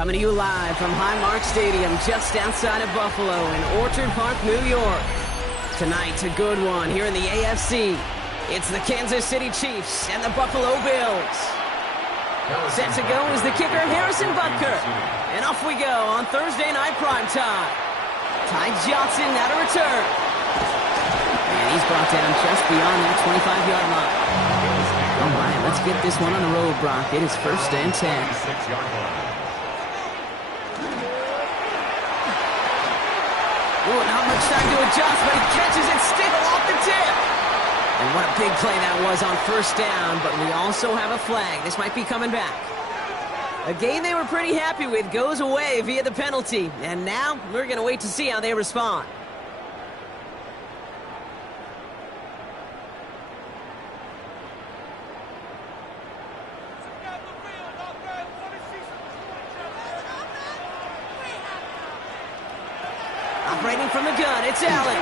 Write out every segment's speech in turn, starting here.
Coming to you live from Highmark Stadium, just outside of Buffalo in Orchard Park, New York. Tonight's a good one here in the AFC. It's the Kansas City Chiefs and the Buffalo Bills. Set to go is the kicker, Harrison Butker. And off we go on Thursday night primetime. Ty Johnson now to return. And he's brought down just beyond that 25-yard line. All right, let's get this one on the road, Brock. It is 1st and 10. Not much time to adjust, but he catches it still off the tip. And what a big play that was on 1st down, but we also have a flag. This might be coming back. A game they were pretty happy with goes away via the penalty, and now we're going to wait to see how they respond. Operating from the gun, it's Allen.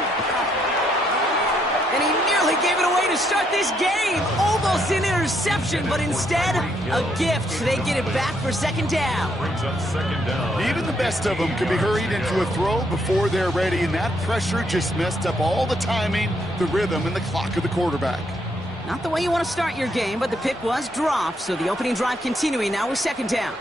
And he nearly gave it away to start this game. Almost an interception, but instead, a gift. They get it back for 2nd down. Brings up 2nd down. Even the best of them can be hurried into a throw before they're ready, and that pressure just messed up all the timing, the rhythm, and the clock of the quarterback. Not the way you want to start your game, but the pick was dropped, so the opening drive continuing now with 2nd down.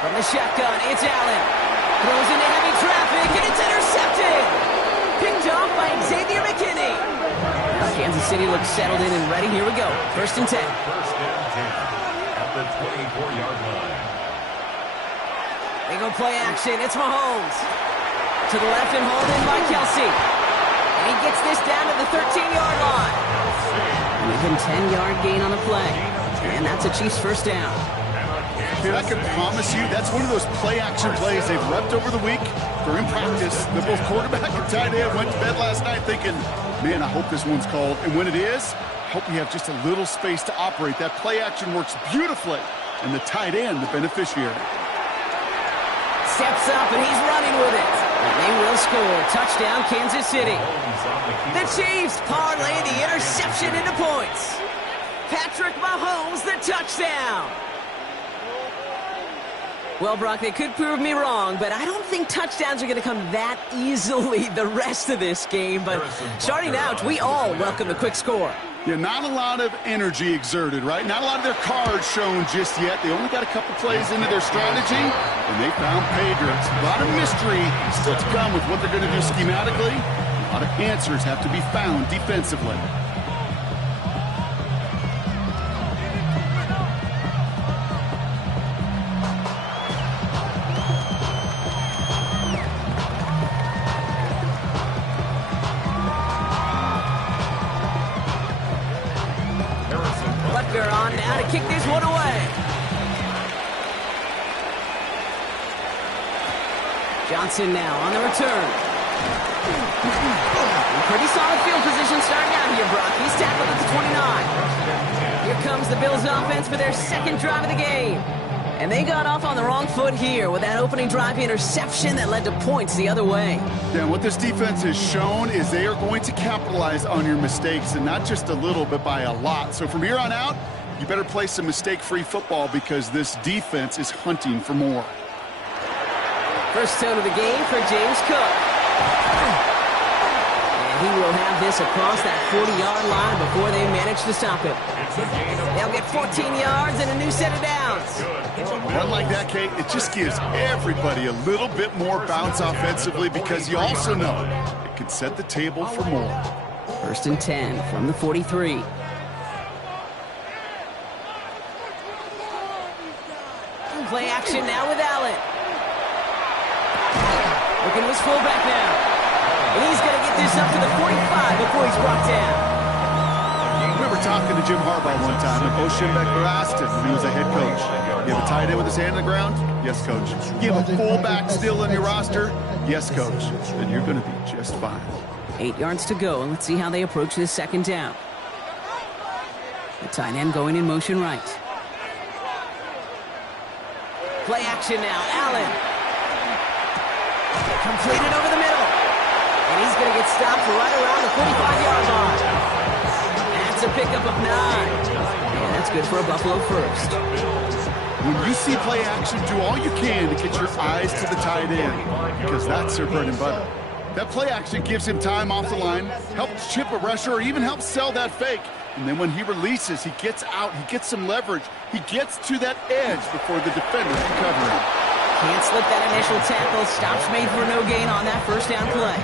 From the shotgun, it's Allen. Throws into heavy traffic, and it's intercepted! Picked off by Xavier McKinney. Kansas City looks settled in and ready. Here we go. 1st and 10. 1st and 10 at the 24-yard line. They go play action. It's Mahomes. To the left and hauled in by Kelsey. And he gets this down to the 13-yard line. And even 10-yard gain on the play. And that's a Chiefs 1st down. Dude, I can promise you that's one of those play-action plays they've left over the week. They're in practice. They're both quarterback and tight end went to bed last night thinking, man, I hope this one's called. And when it is, I hope we have just a little space to operate. That play-action works beautifully. And the tight end, the beneficiary. Steps up, and he's running with it. And they will score. Touchdown, Kansas City. The Chiefs parlay the interception into points. Patrick Mahomes, the touchdown. Well, Brock, they could prove me wrong, but I don't think touchdowns are going to come that easily the rest of this game. But starting out, we all welcome the quick score. Yeah, not a lot of energy exerted, right? Not a lot of their cards shown just yet. They only got a couple plays into their strategy, and they found pay dirt. A lot of mystery still to come with what they're going to do schematically. A lot of answers have to be found defensively. Butker on now to kick this one away. Johnson now on the return. Pretty solid field position starting out here, Brock. He's tackled at the 29. Here comes the Bills offense for their 2nd drive of the game. And they got off on the wrong foot here with that opening drive interception that led to points the other way. Yeah, what this defense has shown is they are going to capitalize on your mistakes, and not just a little, but by a lot. So from here on out, you better play some mistake-free football because this defense is hunting for more. First tone of the game for James Cook. And he will have this across that 40-yard line before they manage to stop him. They'll get 14 yards and a new set of downs. Run like that, Kate, it just gives everybody a little bit more bounce offensively because you also know it can set the table for more. 1st and 10 from the 43. Play action now with Allen. Looking to his fullback now. And he's going to get this up to the 45 before he's brought down. I remember talking to Jim Harbaugh one time, and Bo Schembechler asked him when he was a head coach, you have a tight end with his hand on the ground? Yes, coach. You have a fullback still in your roster? Yes, coach. Then you're going to be just fine. 8 yards to go, and let's see how they approach this 2nd down. The tight end going in motion right. Play action now, Allen. Completed over the middle. And he's going to get stopped right around the 45-yard line. That's a pickup of 9. And that's good for a Buffalo first. When you see play action, do all you can to get your eyes to the tight end, because that's their bread and butter. That play action gives him time off the line, helps chip a rusher, or even helps sell that fake. And then when he releases, he gets out, he gets some leverage. He gets to that edge before the defender can cover him. Can't slip that initial tackle. Stops made for no gain on that first down play.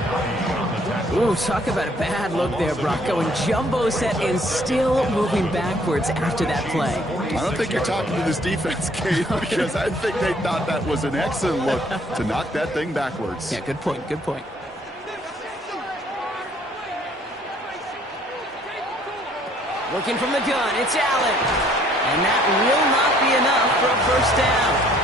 Ooh, talk about a bad look there, Brock. Going jumbo set and still moving backwards after that play. I don't think you're talking to this defense, Kate, because I think they thought that was an excellent look to knock that thing backwards. Yeah, good point, good point. Looking from the gun, it's Allen. And that will not be enough for a first down.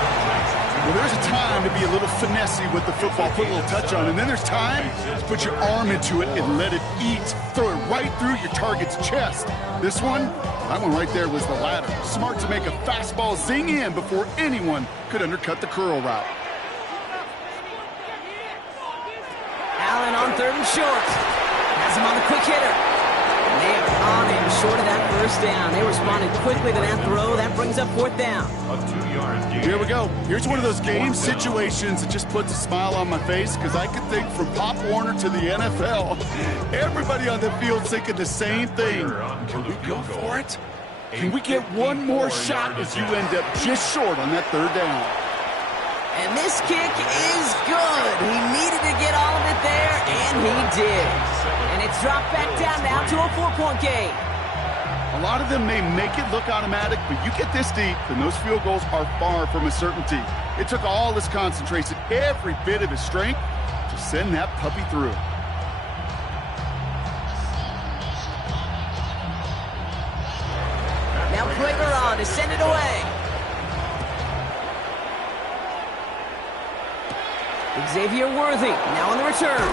Well, there's a time to be a little finessey with the football, put a little touch on, and then there's time to put your arm into it and let it eat. Throw it right through your target's chest. This one, that one right there was the latter. Smart to make a fastball zing in before anyone could undercut the curl route. Allen on 3rd and short. Has him on the quick hitter. They are on him short of that first down. They responded quickly to that throw. That brings up 4th down. Here we go. Here's one of those game situations that just puts a smile on my face, because I could think from Pop Warner to the NFL, everybody on the field thinking the same thing. Can we go for it? Can we get one more shot as you end up just short on that 3rd down? And this kick is good. He needed to get all of it there, and he did. And it's dropped back down now to a 4-point game. A lot of them may make it look automatic, but you get this deep, and those field goals are far from a certainty. It took all his concentration, every bit of his strength, to send that puppy through. Now Prager on to send it away. Xavier Worthy now on the return.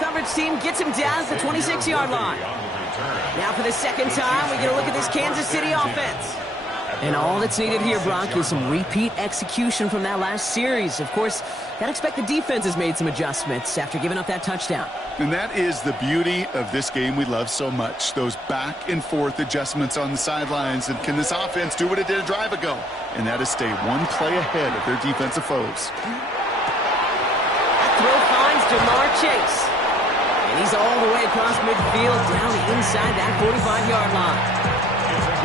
Coverage team gets him down at the 26-yard line. Now for the second time, we get a look at this Kansas City offense. And all that's needed here, Brock, is some repeat execution from that last series. Of course, gotta expect the defense has made some adjustments after giving up that touchdown. And that is the beauty of this game we love so much. Those back and forth adjustments on the sidelines. And can this offense do what it did a drive ago? And that is stay one play ahead of their defensive foes. That throw finds Jamar Chase. And he's all the way across midfield down inside that 45-yard line.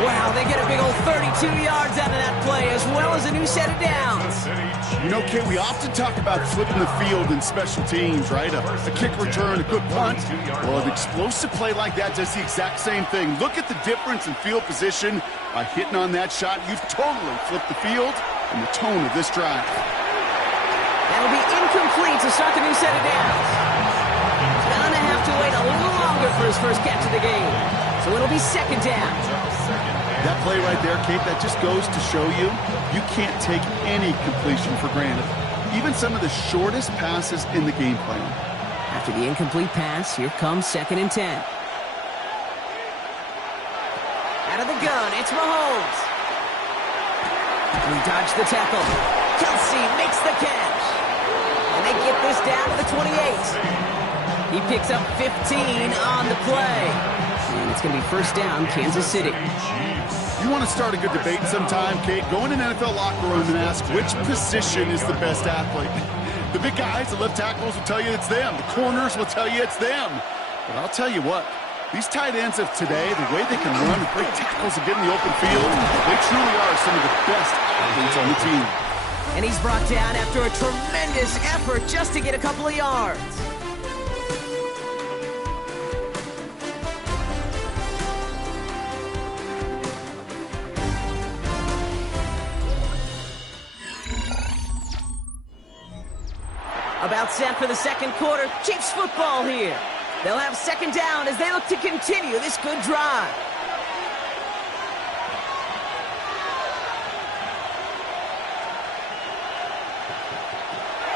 Wow, they get a big old 32 yards out of that play, as well as a new set of downs. You know, Kate, we often talk about flipping the field in special teams, right? A kick return, a good punt. Well, an explosive play like that does the exact same thing. Look at the difference in field position. By hitting on that shot, you've totally flipped the field and the tone of this drive. That'll be incomplete to start the new set of downs. Gonna have to wait a little longer for his first catch of the game. So it'll be 2nd down. That play right there, Kate, that just goes to show you, you can't take any completion for granted. Even some of the shortest passes in the game plan. After the incomplete pass, here comes 2nd and 10. Out of the gun, it's Mahomes. We dodge the tackle. Kelsey makes the catch. And they get this down to the 28. He picks up 15 on the play. And it's going to be first down, Kansas City. You want to start a good debate sometime, Kate? Go in an NFL locker room and ask which position is the best athlete. The big guys, the left tackles will tell you it's them. The corners will tell you it's them. But I'll tell you what, these tight ends of today, the way they can run, break tackles and get in the open field, they truly are some of the best athletes on the team. And he's brought down after a tremendous effort just to get a couple of yards. About set for the second quarter. Chiefs football here. They'll have 2nd down as they look to continue this good drive.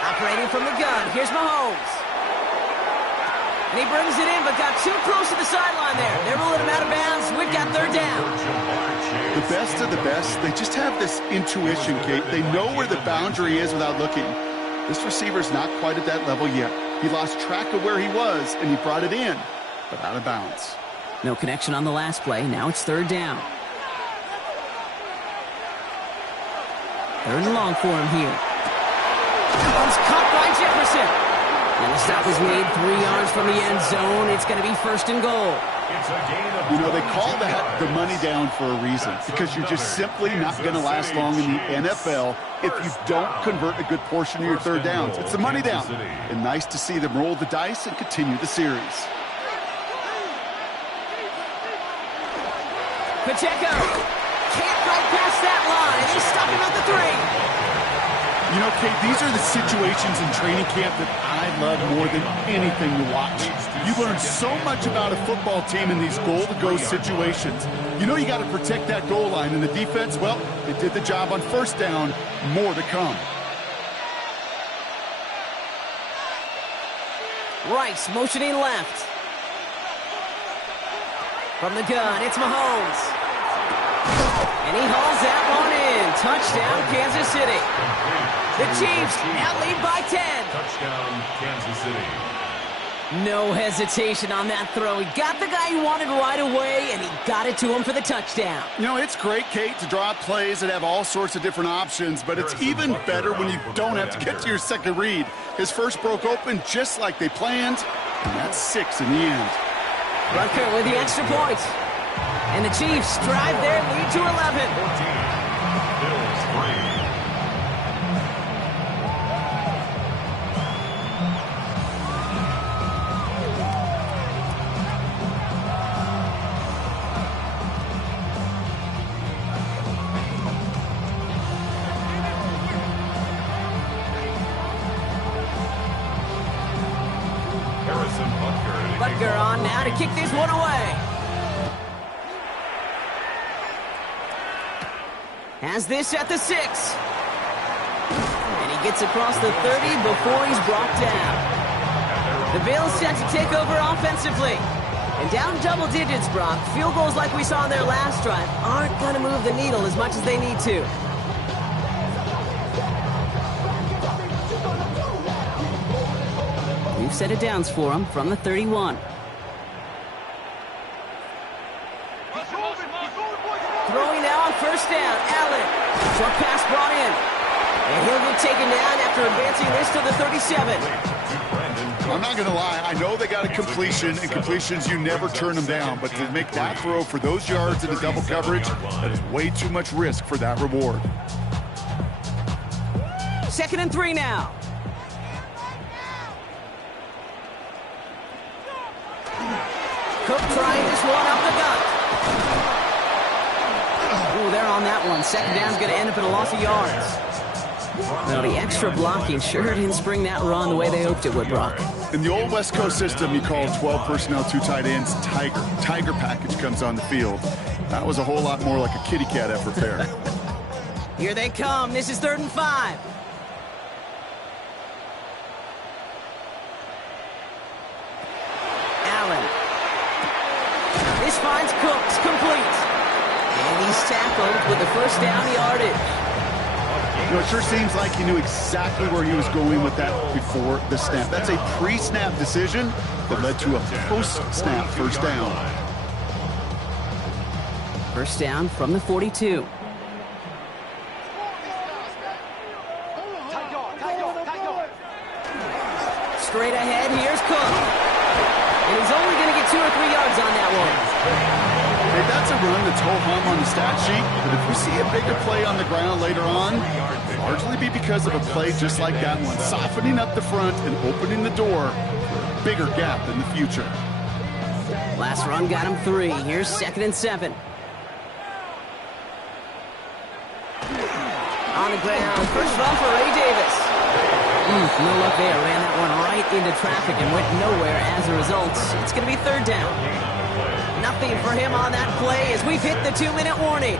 Operating from the gun, here's Mahomes. And he brings it in, but got too close to the sideline there. They're ruling him out of bounds. We've got 3rd down. The best of the best, they just have this intuition, Kate. They know where the boundary is without looking. This receiver's not quite at that level yet. He lost track of where he was, and he brought it in, but out of bounds. No connection on the last play. Now it's 3rd down. Third and long for him here. It's caught by Jefferson. And the stop is made 3 yards from the end zone. It's going to be first and goal. You know, they call that the money down for a reason, because you're just simply not going to last long in the NFL if you don't convert a good portion of your third downs. It's the money down. And nice to see them roll the dice and continue the series. Pacheco can't fight past that line. They stop him at the 3. You know, Kate, these are the situations in training camp that I love more than anything to watch. You learn so much about a football team in these goal-to-go situations. You know you got to protect that goal line, and the defense, well, they did the job on first down. More to come. Rice motioning left. From the gun, it's Mahomes. And he hauls that one in. Touchdown, Kansas City. The Chiefs now lead by 10. Touchdown, Kansas City. No hesitation on that throw. He got the guy he wanted right away, and he got it to him for the touchdown. You know, it's great, Kate, to draw up plays that have all sorts of different options, but it's even better when you don't have to get to your second read. His first broke open just like they planned, and that's 6 in the end. Butker with the extra point. And the Chiefs drive their lead to 11. 14. Bills 3. Harrison Butker. Butker on now to kick this one away. Has this at the 6. And he gets across the 30 before he's brought down. The Bills set to take over offensively. And down double digits, Brock. Field goals like we saw in their last drive aren't going to move the needle as much as they need to. New set of downs for him from the 31. Throwing now on first down, Allen. Short pass brought in. And he'll get taken down after advancing this to the 37. I'm not going to lie. I know they got a completion, and completions, you never turn them down. But to make that throw for those yards in a double coverage, that is way too much risk for that reward. 2nd and 3 now. Cook trying this one up the gut. Ooh, they're on that one. Second down's going to end up in a loss of yards. Well, the extra blocking sure didn't spring that run the way they hoped it would, Brock. In the old West Coast system, you call 12 personnel, 2 tight ends, Tiger. Tiger package comes on the field. That was a whole lot more like a kitty cat effort there. Here they come. This is 3rd and 5. Allen. This finds Cooks complete. And he's tackled with the first down yardage. You know, it sure seems like he knew exactly where he was going with that before the snap. That's a pre-snap decision that led to a post-snap first down. First down from the 42. Straight ahead, here's Cook. And he's only going to get 2 or 3 yards on that one. Hey, that's a run that's ho-hum on the stat sheet, but if we see a bigger play on the ground later on, largely be because of a play just like that one, softening up the front and opening the door for a bigger gap in the future. Last run got him 3. Here's 2nd and 7. On the ground, first run for Ray Davis. No luck there. Ran that one right into traffic and went nowhere as a result. It's going to be 3rd down. Nothing for him on that play as we've hit the 2-minute warning.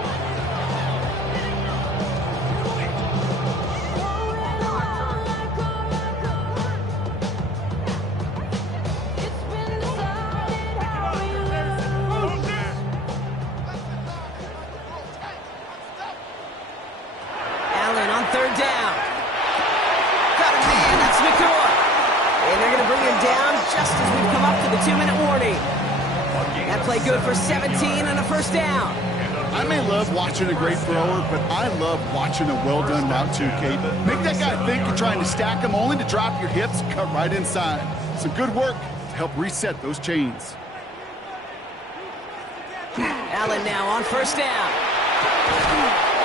Allen on 3rd down. Got a man, that's McCoy. And they're going to bring him down just as we've come up to the 2-minute warning. That play good for 17 and a first down. I may love watching a great thrower, but I love watching a well-done route too, Kate. Make that guy think you're trying to stack him only to drop your hips, cut right inside. Some good work to help reset those chains. Allen now on first down.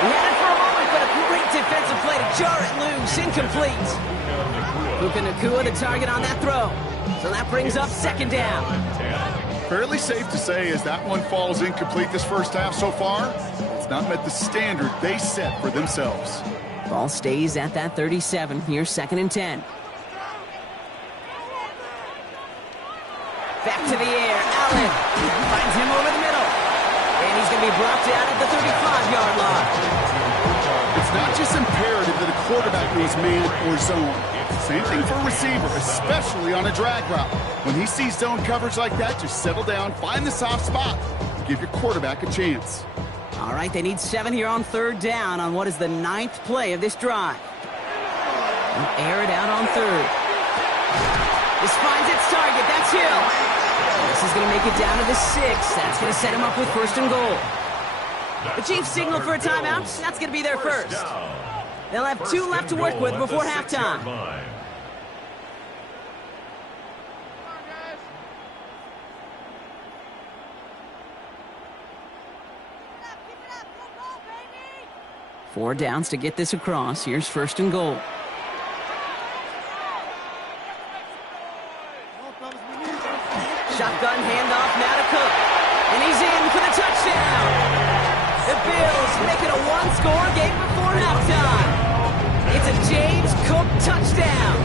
He had it for a moment, but a great defensive play to jar it loose. Incomplete. Puka Nacua the target on that throw. So that brings up second down. Fairly safe to say as that one falls incomplete this first half so far, it's not met the standard they set for themselves. Ball stays at that 37. Here's second and 10. Back to the air. Allen finds him over the middle. And he's going to be brought down at the 35-yard line. It's not just imperative that a quarterback knows man or zone. Same thing for a receiver, especially on a drag route. When he sees zone coverage like that, just settle down, find the soft spot, and give your quarterback a chance. All right, they need 7 here on third down on what is the 9th play of this drive. They'll air it out on third. This finds its target. That's Hill. This is going to make it down to the 6. That's going to set him up with first and goal. The Chiefs signal for a timeout. That's going to be their first. They'll have 2 left to work with before halftime. Four downs to get this across. Here's first and goal. Shotgun handoff now to Cook. And he's in for the touchdown. The Bills make it a one-score game before halftime. It's a James Cook touchdown.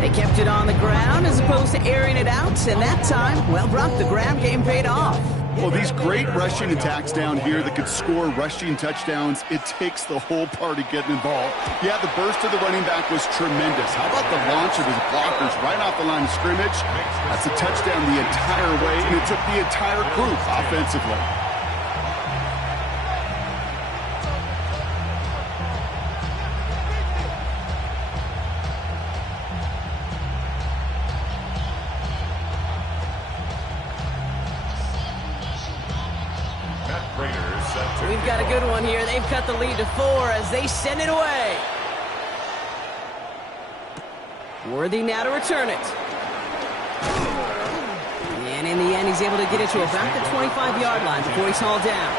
They kept it on the ground as opposed to airing it out. And that time, well, Brock, the ground game paid off. Well, these great rushing attacks down here that could score rushing touchdowns, it takes the whole party getting involved. Yeah, the burst of the running back was tremendous. How about the launch of his blockers right off the line of scrimmage? That's a touchdown the entire way, and it took the entire group offensively. We've got a good one here. They've cut the lead to 4 as they send it away. Worthy now to return it. And in the end, he's able to get it to about the 25-yard line before he's hauled down.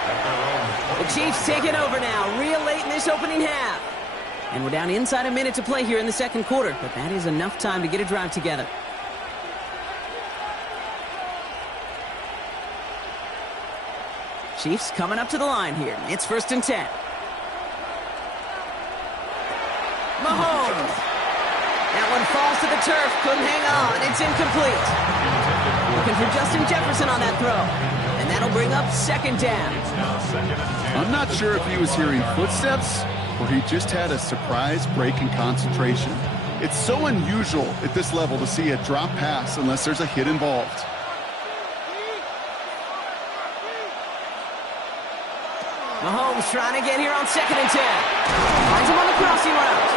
The Chiefs take it over now, real late in this opening half. And we're down inside a minute to play here in the second quarter, but that is enough time to get a drive together. Chiefs coming up to the line here. It's first and 10. Mahomes. That one falls to the turf. Couldn't hang on. It's incomplete. Looking for Justin Jefferson on that throw. And that'll bring up second down. I'm not sure if he was hearing footsteps or he just had a surprise break in concentration. It's so unusual at this level to see a drop pass unless there's a hit involved. Mahomes trying to get here on second and 10. Finds him on the crossing route.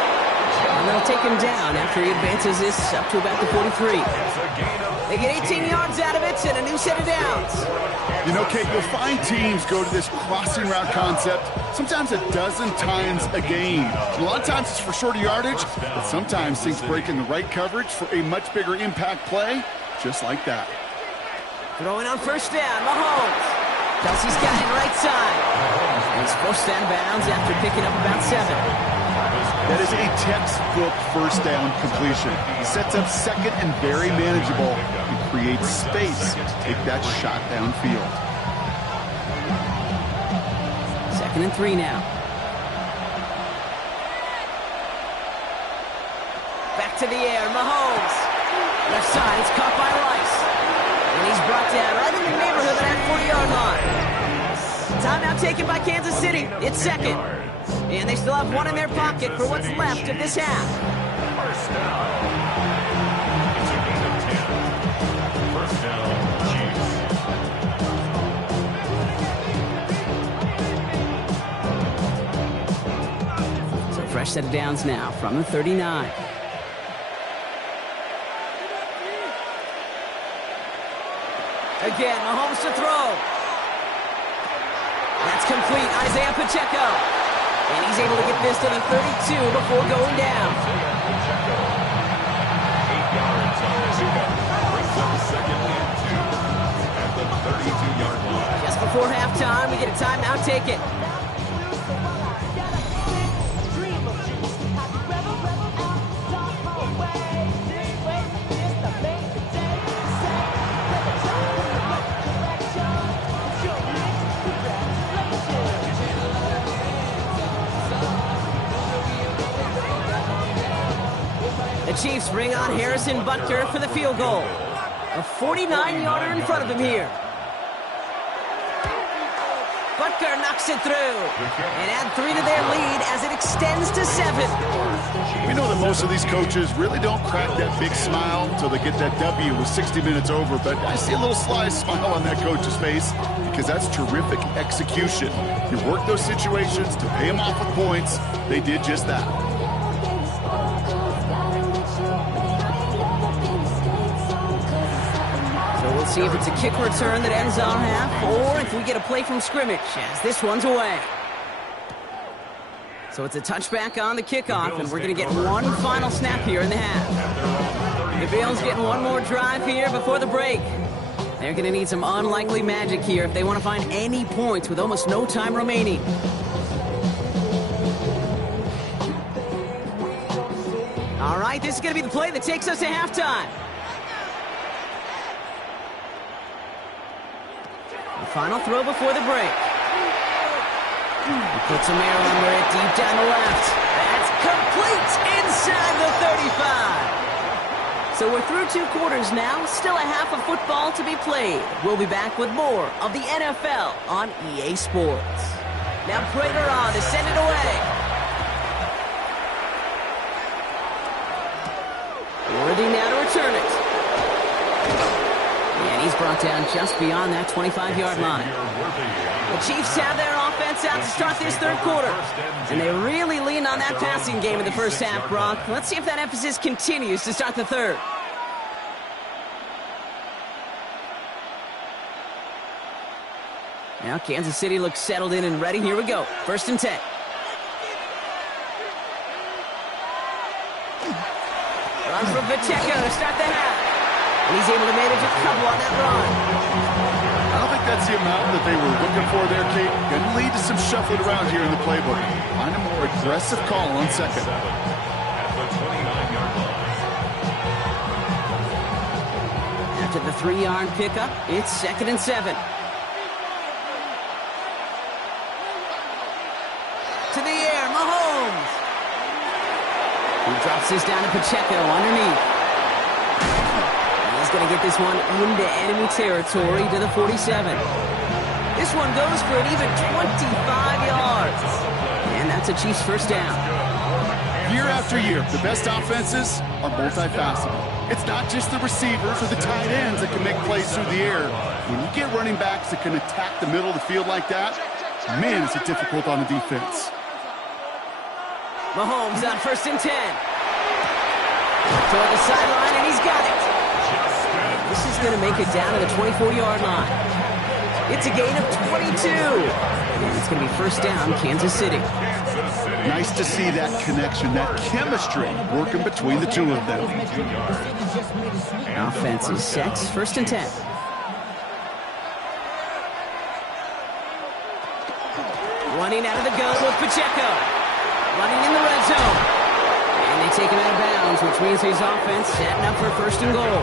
And they'll take him down after he advances this up to about the 43. They get 18 yards out of it and a new set of downs. You know, Kate, you'll find teams go to this crossing route concept sometimes a dozen times a game. A lot of times it's for shorter yardage, but sometimes things break in the right coverage for a much bigger impact play, just like that. Throwing on first down, Mahomes. Kelsey's got it right side. And he's forced out of bounds after picking up about 7. That is a textbook first down completion. Sets up second and very manageable and creates space to take that shot downfield. Second and 3 now. Back to the air, Mahomes. Left side, it's caught by Rice. And he's brought down right in the neighborhood of that 40-yard line. Timeout taken by Kansas City. It's second. And they still have one in their pocket for what's left of this half. First down. It's a gain of 10. First down, Chiefs. So fresh set of downs now from the 39. Again, Mahomes to throw. It's complete. Isaiah Pacheco. And he's able to get this to the 32 before going down. 8 yards on this pickup. Brings up second and 2 at the 32-yard line. Just before halftime, we get a timeout. Take it. The Chiefs bring on Harrison Butker for the field goal. A 49-yarder in front of him here. Butker knocks it through and add 3 to their lead as it extends to 7. We know that most of these coaches really don't crack that big smile until they get that W with 60 minutes over, but I see a little sly smile on that coach's face because that's terrific execution. You work those situations to pay them off with points. They did just that. We'll see if it's a kick return that ends our half, or if we get a play from scrimmage, as this one's away. So it's a touchback on the kickoff, and we're going to get one final snap here in the half. The Bills getting one more drive here before the break. They're going to need some unlikely magic here if they want to find any points with almost no time remaining. All right, this is going to be the play that takes us to halftime. Final throw before the break. He puts a mirror under it deep down the left. That's complete inside the 35. So we're through 2 quarters now. Still a half of football to be played. We'll be back with more of the NFL on EA Sports. Now Prater on to send it away. Worthy now to return it. And he's brought down just beyond that 25-yard line. The Chiefs have their offense out to start this third quarter. And they really lean on that passing game in the first half, Brock. Let's see if that emphasis continues to start the third. Now Kansas City looks settled in and ready. Here we go. 1st and 10. Run from Pacheco to start the half. And he's able to manage a couple on that run. I don't think that's the amount that they were looking for there, Kate. Going to lead to some shuffling around here in the playbook. Find a more aggressive call on second. At the 29-yard line. After the 3-yard pickup, it's 2nd and 7. To the air, Mahomes. He drops this down to Pacheco underneath. He's going to get this one into enemy territory to the 47. This one goes for an even 25 yards. And that's a Chiefs first down. Year after year, the best offenses are multifaceted. It's not just the receivers or the tight ends that can make plays through the air. When you get running backs that can attack the middle of the field like that, man, is it difficult on the defense. Mahomes on 1st and 10. Toward the sideline, and he's got it. This is going to make it down to the 24-yard line. It's a gain of 22. And it's going to be first down, Kansas City. Nice to see that connection, that chemistry working between the two of them. Offense is set. 1st and 10. Running out of the gun with Pacheco. Running in the red zone. And they take him out of bounds, which means his offense setting up for 1st and goal.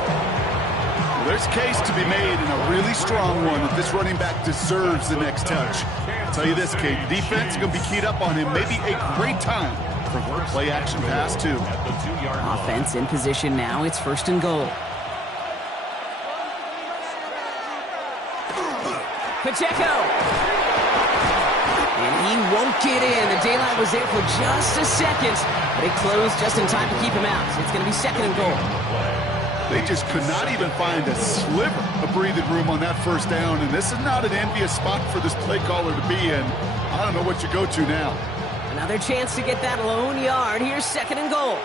Well, there's a case to be made, and a really strong one, that this running back deserves the next touch. I'll tell you this, Kate, defense is going to be keyed up on him. Maybe a great time for a play-action pass, too. Offense in position now. It's 1st and goal. Pacheco. And he won't get in. The daylight was there for just a second, but it closed just in time to keep him out. So it's going to be 2nd and goal. They just could not even find a sliver of breathing room on that first down, and this is not an envious spot for this play caller to be in. I don't know what you go to now. Another chance to get that lone yard. Here's 2nd and goal.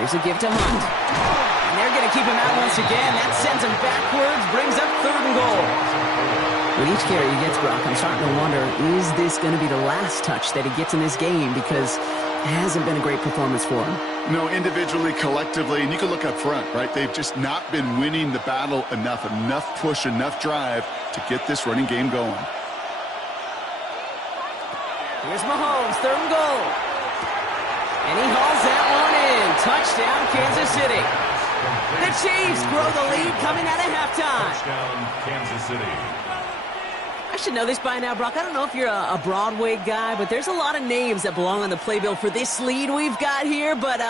Here's a give to Hunt. And they're going to keep him out once again. That sends him backwards, brings up 3rd and goal. With each carry he gets, Brock, I'm starting to wonder, is this going to be the last touch that he gets in this game? Because it hasn't been a great performance for him. No, individually, collectively, and you can look up front, right? They've just not been winning the battle enough push, enough drive to get this running game going. Here's Mahomes, 3rd and goal. And he hauls that one in. Touchdown, Kansas City. The Chiefs grow the lead coming out of halftime. Touchdown, Kansas City. I should know this by now, Brock. I don't know if you're a Broadway guy, but there's a lot of names that belong on the playbill for this lead we've got here. But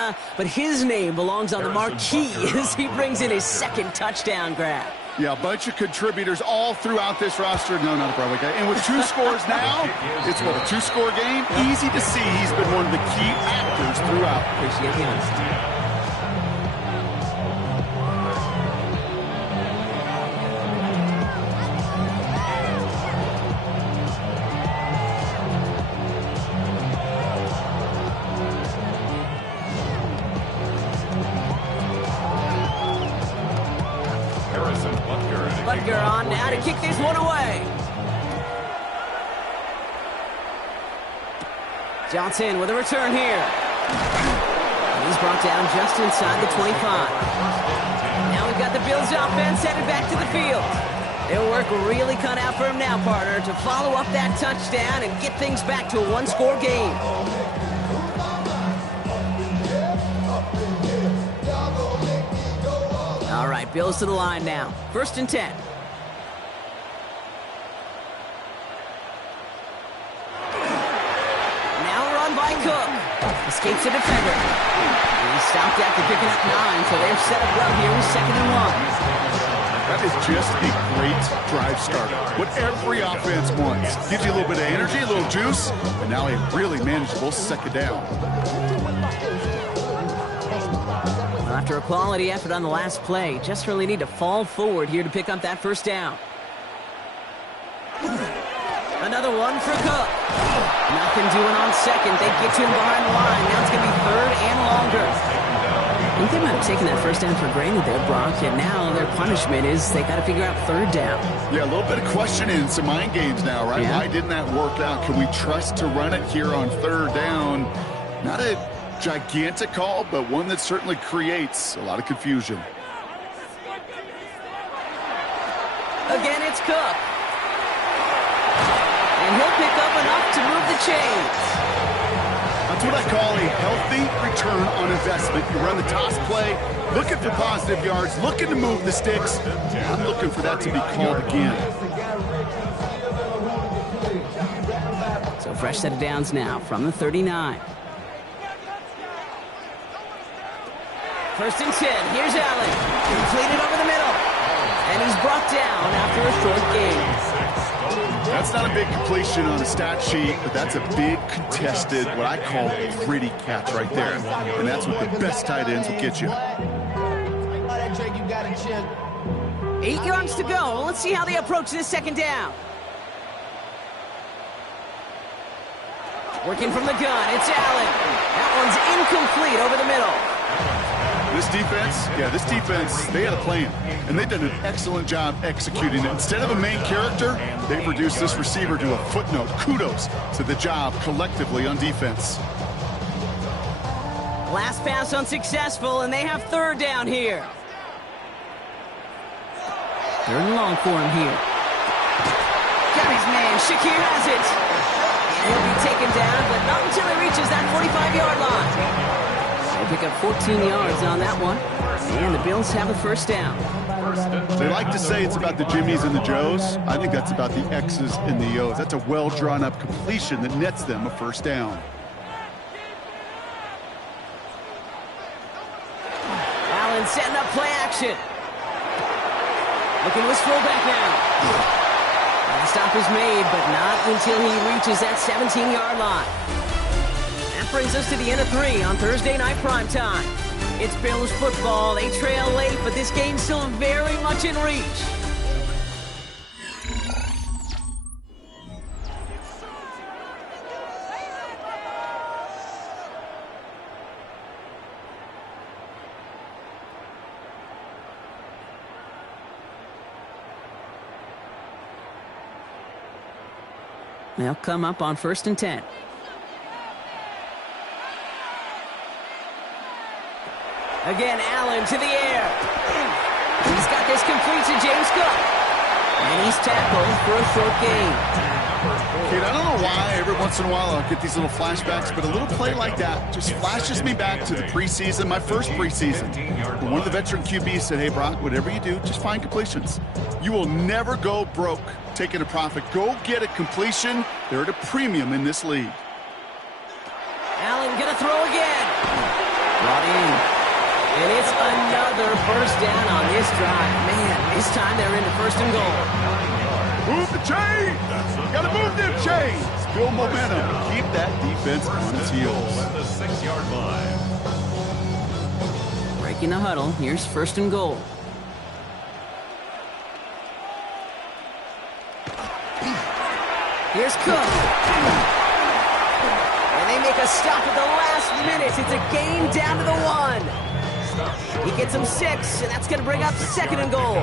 his name belongs on the marquee as he brings in his 2nd touchdown grab. Yeah, a bunch of contributors all throughout this roster. No, not a Broadway guy. And with 2 scores now, it's what, a 2-score game? Easy to see he's been one of the key actors throughout. Appreciate the honesty. Butker on now to kick this one away. Johnson with a return here. And he's brought down just inside the 25. Now we've got the Bills offense headed back to the field. Their work really cut out for him now, partner, to follow up that touchdown and get things back to a 1-score game. All right, Bills to the line now. 1st and 10. Now run by Cook. Escapes the defender. And he's stopped after picking up 9, so they're set up well here with 2nd and 1. That is just a great drive starter. What every offense wants. Gives you a little bit of energy, a little juice, and now a really manageable 2nd down. After a quality effort on the last play, just really need to fall forward here to pick up that 1st down. Another one for Cook. Nothing doing on 2nd. They get to him behind the line. Now it's going to be 3rd and longer. I think they might have taken that 1st down for granted there, Brock, and now their punishment is they got to figure out 3rd down. Yeah, a little bit of questioning, some mind games now, right? Yeah. Why didn't that work out? Can we trust to run it here on 3rd down? Not a gigantic call, but one that certainly creates a lot of confusion. Again, it's Cook. And he'll pick up enough to move the chains. That's what I call a healthy return on investment. You run the toss play, looking for positive yards, looking to move the sticks. I'm looking for that to be called again. So fresh set of downs now from the 39. 1st and 10. Here's Allen. Completed over the middle. And he's brought down after a short game. That's not a big completion on the stat sheet, but that's a big contested, what I call a gritty catch right there. And that's what the best tight ends will get you. 8 yards to go. Let's see how they approach this 2nd down. Working from the gun. It's Allen. That one's incomplete over the middle. This defense, they had a plan, and they've done an excellent job executing it. Instead of a main character, they've reduced this receiver to a footnote. Kudos to the job collectively on defense. Last pass unsuccessful, and they have 3rd down here. 3rd and long for him here. Got his man. Shakir has it. And he'll be taken down, but not until he reaches that 45-yard line. They pick up 14 yards on that one. And the Bills have a 1st down. They like to say it's about the Jimmies and the Joes. I think that's about the X's and the O's. That's a well-drawn-up completion that nets them a 1st down. Allen setting up play action. Looking wistful back now. That stop is made, but not until he reaches that 17-yard line. That brings us to the end of 3 on Thursday Night Primetime. It's Bills football. They trail late, but this game's still very much in reach. They'll come up on 1st and 10. Again, Allen to the air. He's got this complete to James Cook. And he's tackled for a short gain. Kid, I don't know why every once in a while I'll get these little flashbacks, but a little play like that just flashes me back to the preseason, my first preseason. And one of the veteran QBs said, hey, Brock, whatever you do, just find completions. You will never go broke taking a profit. Go get a completion. They're at a premium in this league. Allen gonna throw again. Brought in. And it's another first down on this drive. Man, this time they're into 1st and goal. Move the chains! Gotta move them chains! Build momentum. Keep that defense on its heels. At the 6-yard line. Breaking the huddle. Here's 1st and goal. Here's Cook. And they make a stop at the last minute. It's a gain down to the 1. He gets him 6, and that's going to bring up 2nd and goal.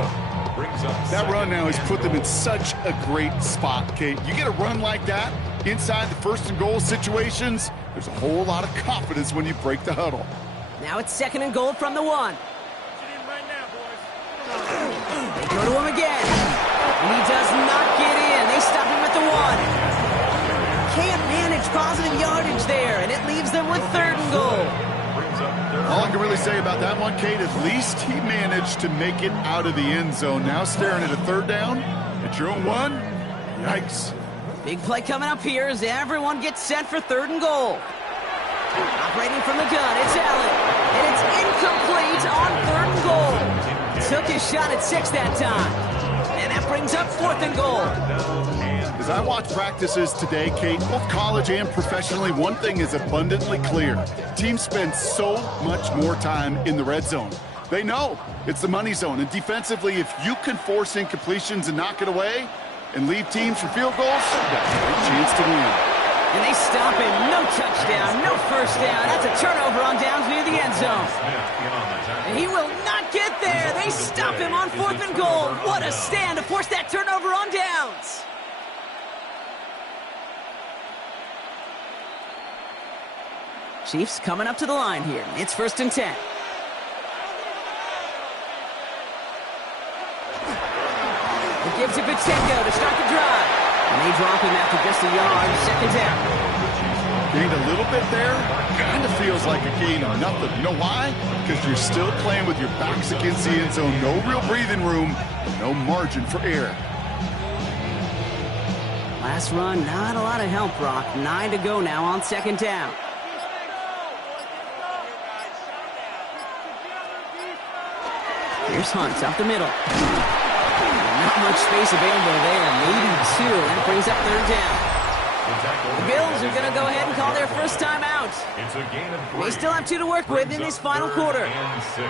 That run now has put them in such a great spot, Kate. You get a run like that inside the 1st and goal situations, there's a whole lot of confidence when you break the huddle. Now it's 2nd and goal from the 1. They go to him again, and he does not get in. They stop him at the 1. Can't manage positive yardage there, and it leaves them with 3rd and goal. All I can really say about that one, Kate, at least he managed to make it out of the end zone. Now staring at a 3rd down at your own 1. Yikes. Big play coming up here as everyone gets set for 3rd and goal. Operating from the gun, it's Allen. And it's incomplete on 3rd and goal. Took his shot at 6 that time. And that brings up 4th and goal. As I watch practices today, Kate, both college and professionally, one thing is abundantly clear. Teams spend so much more time in the red zone. They know it's the money zone. And defensively, if you can force incompletions and knock it away and leave teams for field goals, you got a great chance to win. And they stop him. No touchdown, no 1st down. That's a turnover on downs near the end zone. And he will not get there. They stop him on 4th and goal. What a stand to force that turnover on downs. Chiefs coming up to the line here. It's 1st and 10. It gives it Pacheco to start the drive. And they drop him after just a yard. 2nd down. Gained a little bit there. Kind of feels like a gain of nothing. You know why? Because you're still playing with your backs against the end zone. No real breathing room. No margin for error. Last run, not a lot of help, Brock. 9 to go now on 2nd down. Here's Hunt up the middle. Not much space available there. Maybe 2. That brings up 3rd down. The Bills are going to go ahead and call their first time out. It's a gain of 3. They still have 2 to work with in this final quarter. And 6.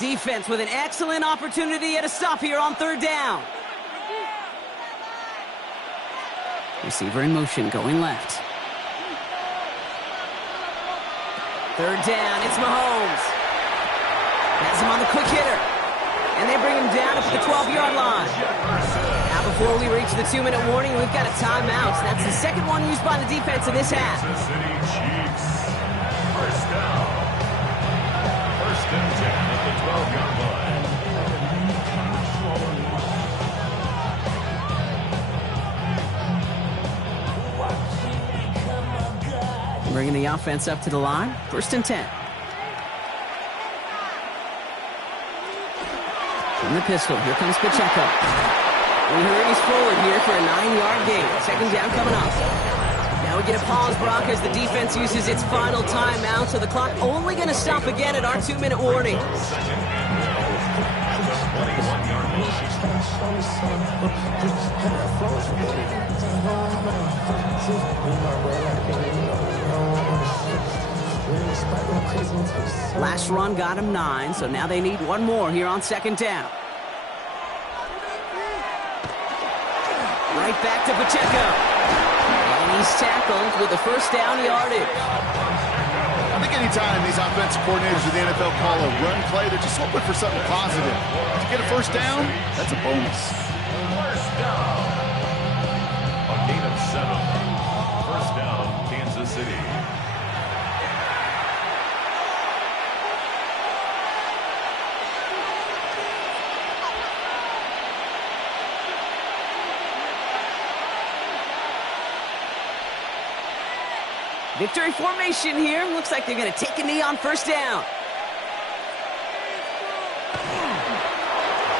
Defense with an excellent opportunity at a stop here on 3rd down. Receiver in motion, going left. 3rd down, it's Mahomes. Has him on the quick hitter. And they bring him down to the 12-yard line. Now before we reach the 2-minute warning, we've got a timeout. That's the 2nd one used by the defense in this half. Kansas City Chiefs. First down. 1st and 10 at the 12-yard line. Bringing the offense up to the line. 1st and 10. From the pistol, here comes Pacheco. We hurries forward here for a 9-yard gain. 2nd down coming up. Now we get a pause, Brock, as the defense uses its final timeout, so the clock only going to stop again at our 2-minute warning. Last run got him 9, so now they need one more here on 2nd down. Right back to Pacheco. And he's just tackled with the first down yardage. I think anytime these offensive coordinators of the NFL call a run play, they're just hoping for something positive. To get a first down, that's a bonus. First down. A gain of 7. First down, Kansas City. Victory formation here. Looks like they're going to take a knee on first down.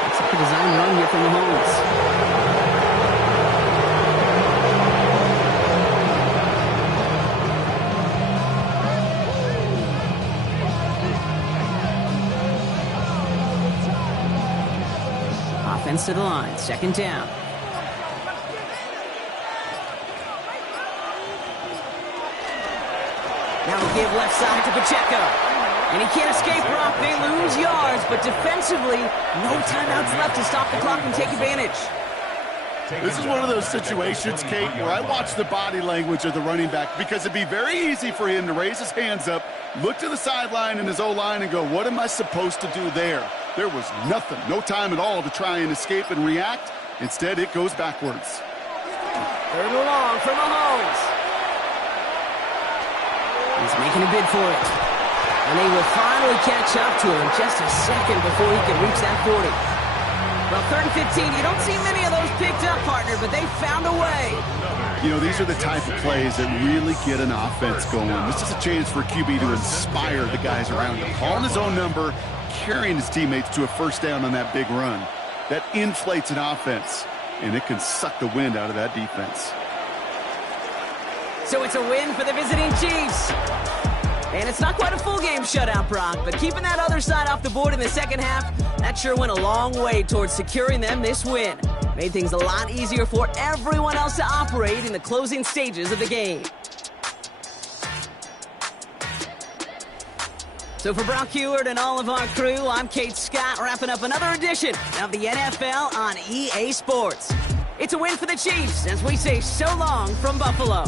Looks like a design run here from Mahomes. Offense to the line. Second down. Now we'll give left side to Pacheco. And he can't escape, Brock. They lose yards, but defensively, no timeouts left to stop the clock and take advantage. This is one of those situations, Kate, where I watch the body language of the running back because it'd be very easy for him to raise his hands up, look to the sideline in his O-line and go, what am I supposed to do there? There was nothing, no time at all to try and escape and react. Instead, it goes backwards. Third and long for Mahomes. He's making a bid for it. And they will finally catch up to him just a second before he can reach that 40. Well, 3rd and 15, you don't see many of those picked up, partner, but they found a way. You know, these are the type of plays that really get an offense going. This is a chance for QB to inspire the guys around him. Calling his own number, carrying his teammates to a first down on that big run. That inflates an offense, and it can suck the wind out of that defense. So it's a win for the visiting Chiefs. And it's not quite a full game shutout, Brock, but keeping that other side off the board in the second half, that sure went a long way towards securing them this win. Made things a lot easier for everyone else to operate in the closing stages of the game. So for Brock Huard and all of our crew, I'm Kate Scott, wrapping up another edition of the NFL on EA Sports. It's a win for the Chiefs as we say so long from Buffalo.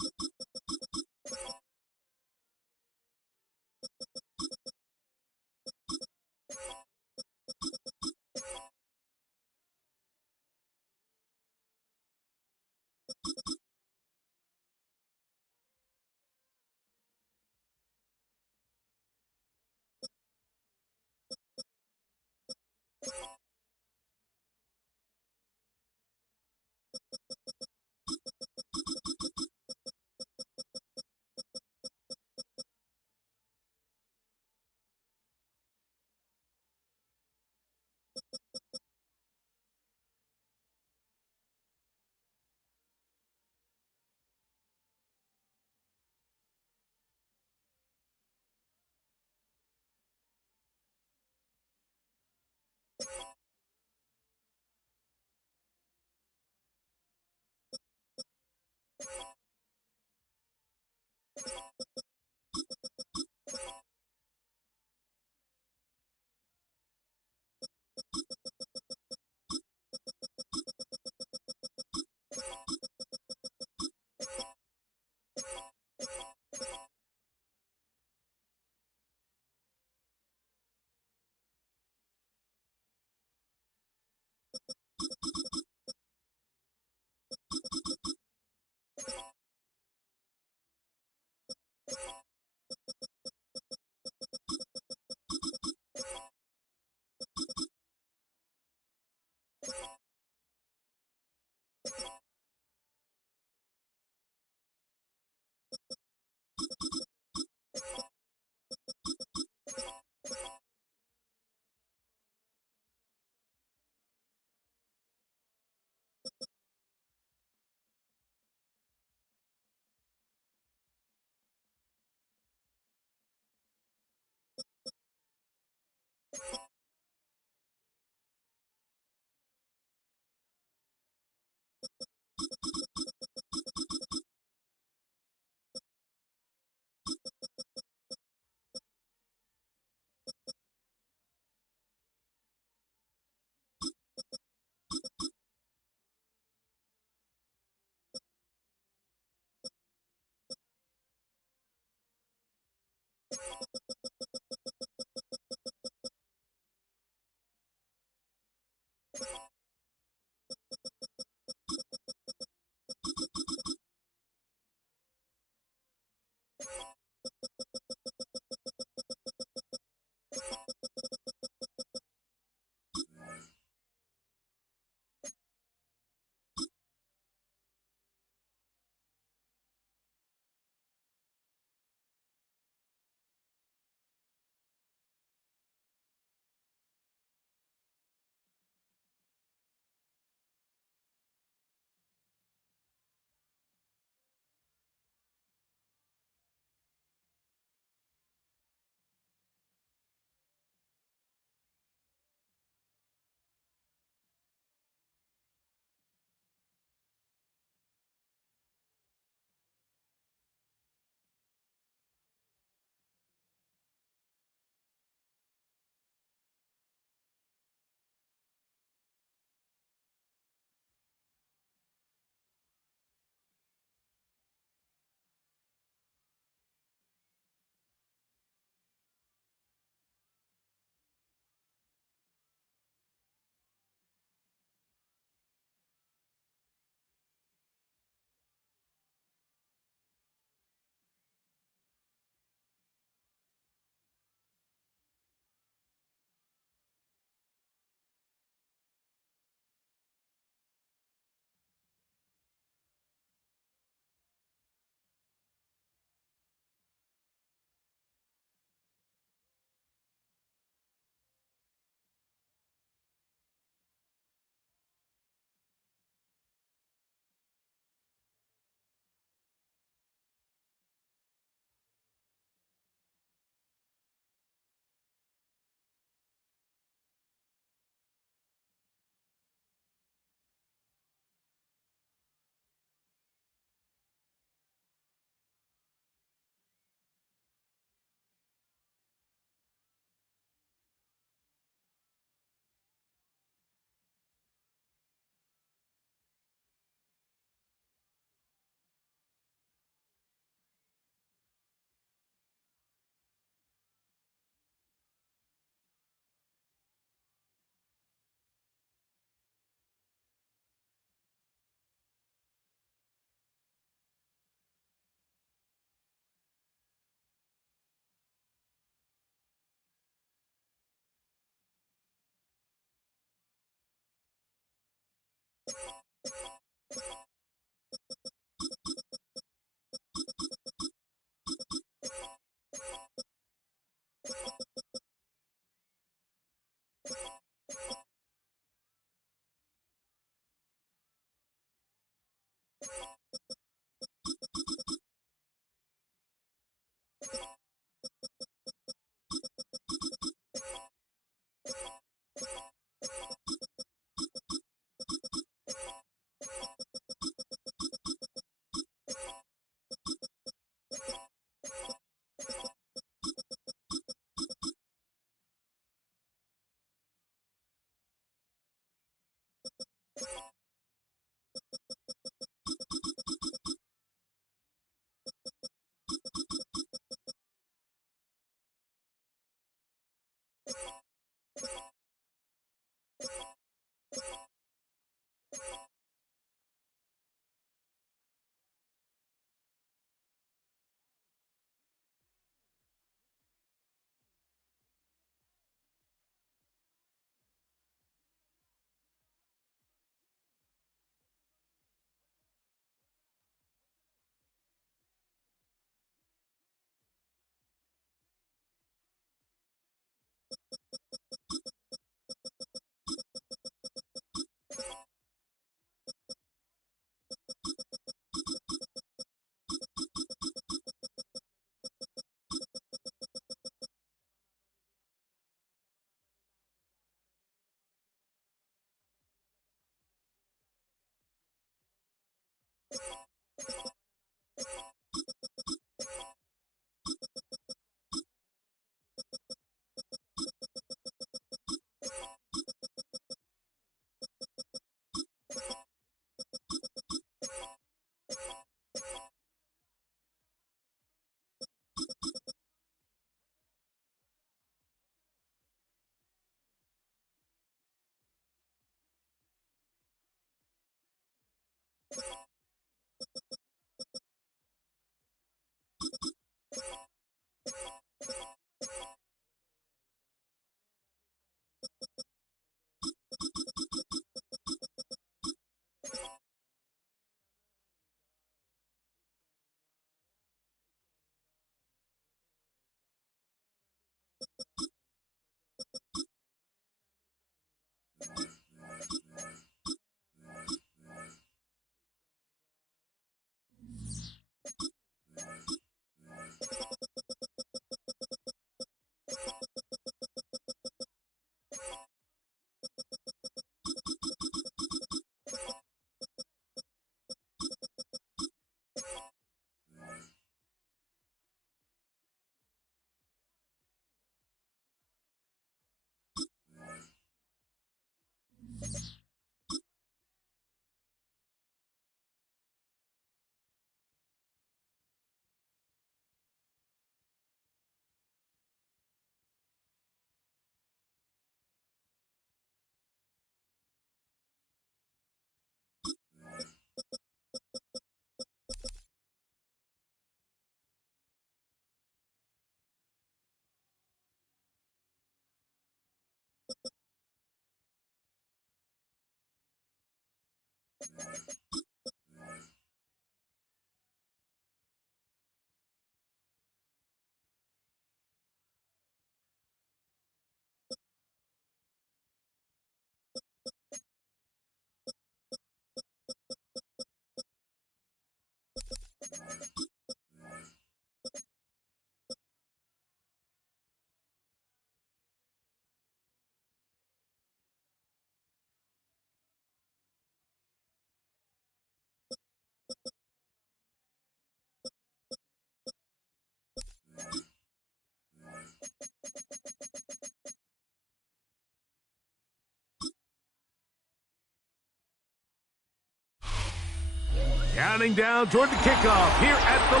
Counting down toward the kickoff here at the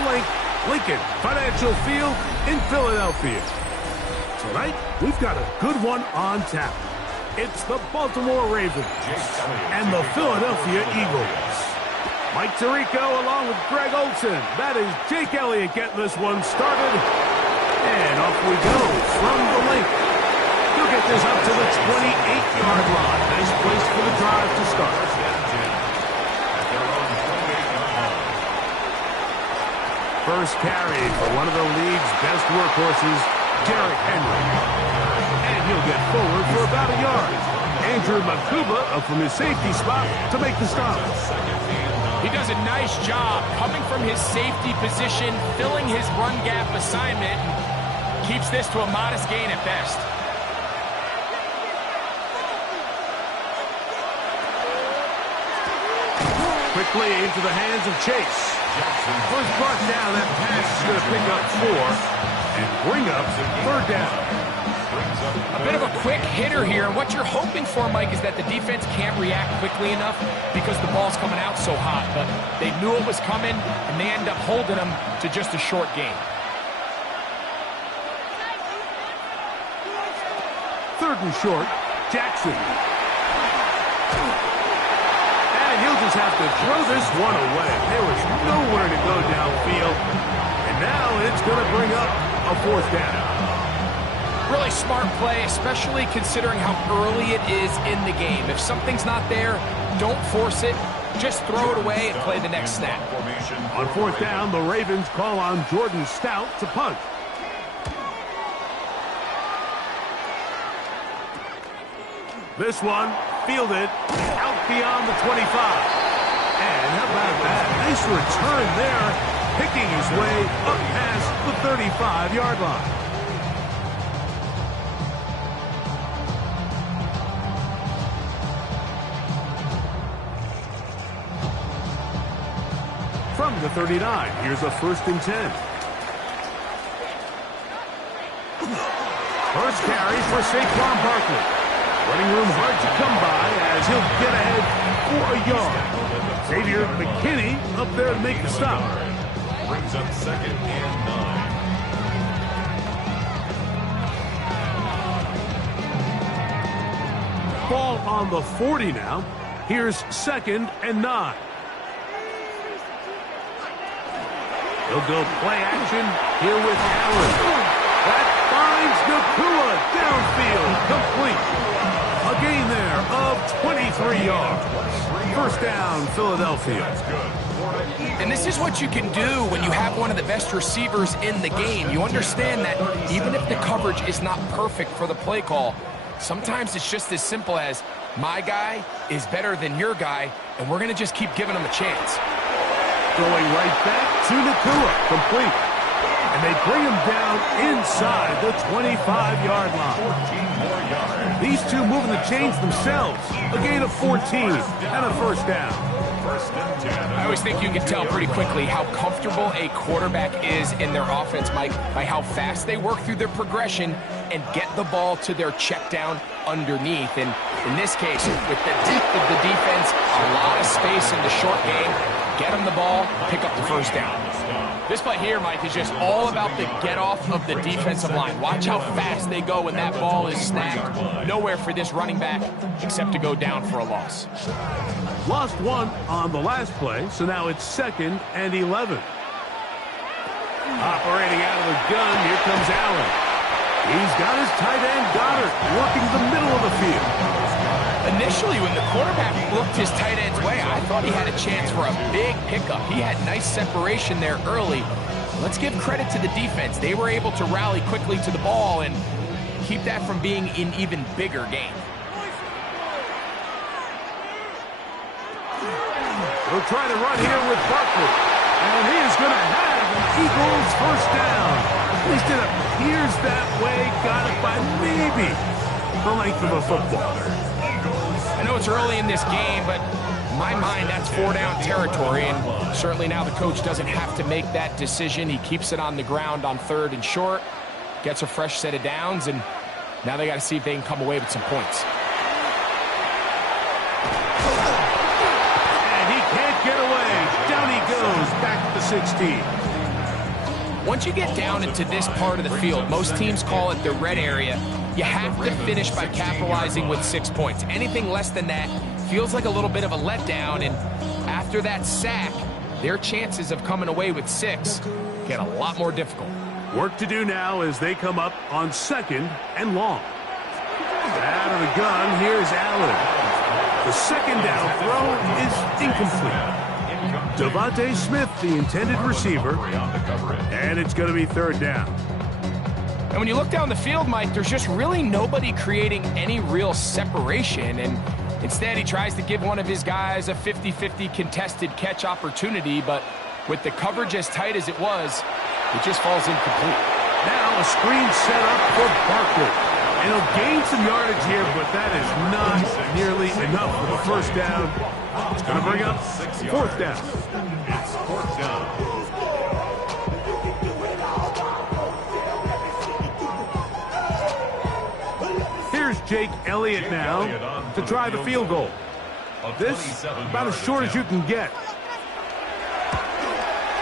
Lincoln Financial Field in Philadelphia. Tonight, we've got a good one on tap. It's the Baltimore Ravens and the Philadelphia Eagles. Mike Tirico along with Greg Olsen. That is Jake Elliott getting this one started. And off we go from the Lincoln. He'll get this up to the 28-yard line. Nice place for the drive to start. First carry for one of the league's best workhorses, Derrick Henry. And he'll get forward for about a yard. Andrew Makuba up from his safety spot to make the stop. He does a nice job coming from his safety position, filling his run gap assignment, and keeps this to a modest gain at best. Quickly into the hands of Chase. First brought down, that pass is going to pick up 4 and bring up 3rd down. A bit of a quick hitter here, and what you're hoping for, Mike, is that the defense can't react quickly enough because the ball's coming out so hot. But they knew it was coming, and they end up holding them to just a short gain. 3rd and short, Jackson. And he'll just have to throw this one away. There was nowhere to go downfield. And now it's going to bring up a 4th down. Really smart play, especially considering how early it is in the game. If something's not there, don't force it. Just throw it away and play the next snap. On 4th down, the Ravens call on Jordan Stout to punt. This one fielded out beyond the 25. And how about that? Nice return there, picking his way up past the 35-yard line. From the 39, here's a 1st and 10. First carry for Saquon Barkley. Running room hard to come by as he'll get ahead for a yard. Xavier McKinney up there to make the stop. Brings up 2nd and 9. Ball on the 40 now. Here's 2nd and 9. He'll go play action here with Allen. That finds Nakua downfield, complete. A gain there of 23 yards. 1st down, Philadelphia. And this is what you can do when you have one of the best receivers in the game. You understand that even if the coverage is not perfect for the play call, sometimes it's just as simple as my guy is better than your guy, and we're going to just keep giving him a chance. Going right back to Nakua, complete. And they bring him down inside the 25-yard line. 14 more yards. These two moving the chains themselves. A gain of 14 and a 1st down. 1st and 10. I always think you can tell pretty quickly how comfortable a quarterback is in their offense, Mike, by how fast they work through their progression and get the ball to their check down underneath. And in this case, with the depth of the defense, a lot of space in the short game, get them the ball, pick up the 1st down. This play here, Mike, is just all about the get-off of the defensive line. Watch how fast they go when that ball is snapped. Nowhere for this running back except to go down for a loss. Lost 1 on the last play, so now it's 2nd and 11. Operating out of the gun, here comes Allen. He's got his tight end, Goddard, working the middle of the field. Initially, when the quarterback looked his tight end's way, I thought he had a chance for a big pickup. He had nice separation there early. Let's give credit to the defense. They were able to rally quickly to the ball and keep that from being an even bigger game. We'll try to run here with Barkley. And he is going to have an Eagles 1st down. At least it appears that way. Got it by maybe the length of a football. I know it's early in this game, but in my mind, that's 4-down territory, and certainly now the coach doesn't have to make that decision. He keeps it on the ground on 3rd and short, gets a fresh set of downs, and now they got to see if they can come away with some points. And he can't get away. Down he goes, back to the 16. Once you get down into this part of the field, most teams call it the red area. You have to finish by capitalizing with 6 points. Anything less than that feels like a little bit of a letdown, and after that sack, their chances of coming away with 6 get a lot more difficult. Work to do now as they come up on 2nd and long. Out of the gun, here's Allen. The 2nd down throw is incomplete. Devontae Smith, the intended receiver, and it's going to be 3rd down. And when you look down the field, Mike, there's just really nobody creating any real separation. And instead, he tries to give one of his guys a 50-50 contested catch opportunity. But with the coverage as tight as it was, it just falls incomplete. Now a screen set up for Barkley. And he'll gain some yardage here, but that is not nearly enough for the 1st down. It's going to bring up 4th down. It's 4th down. Here's Jake Elliott now to try the field goal. This about as short as you can get.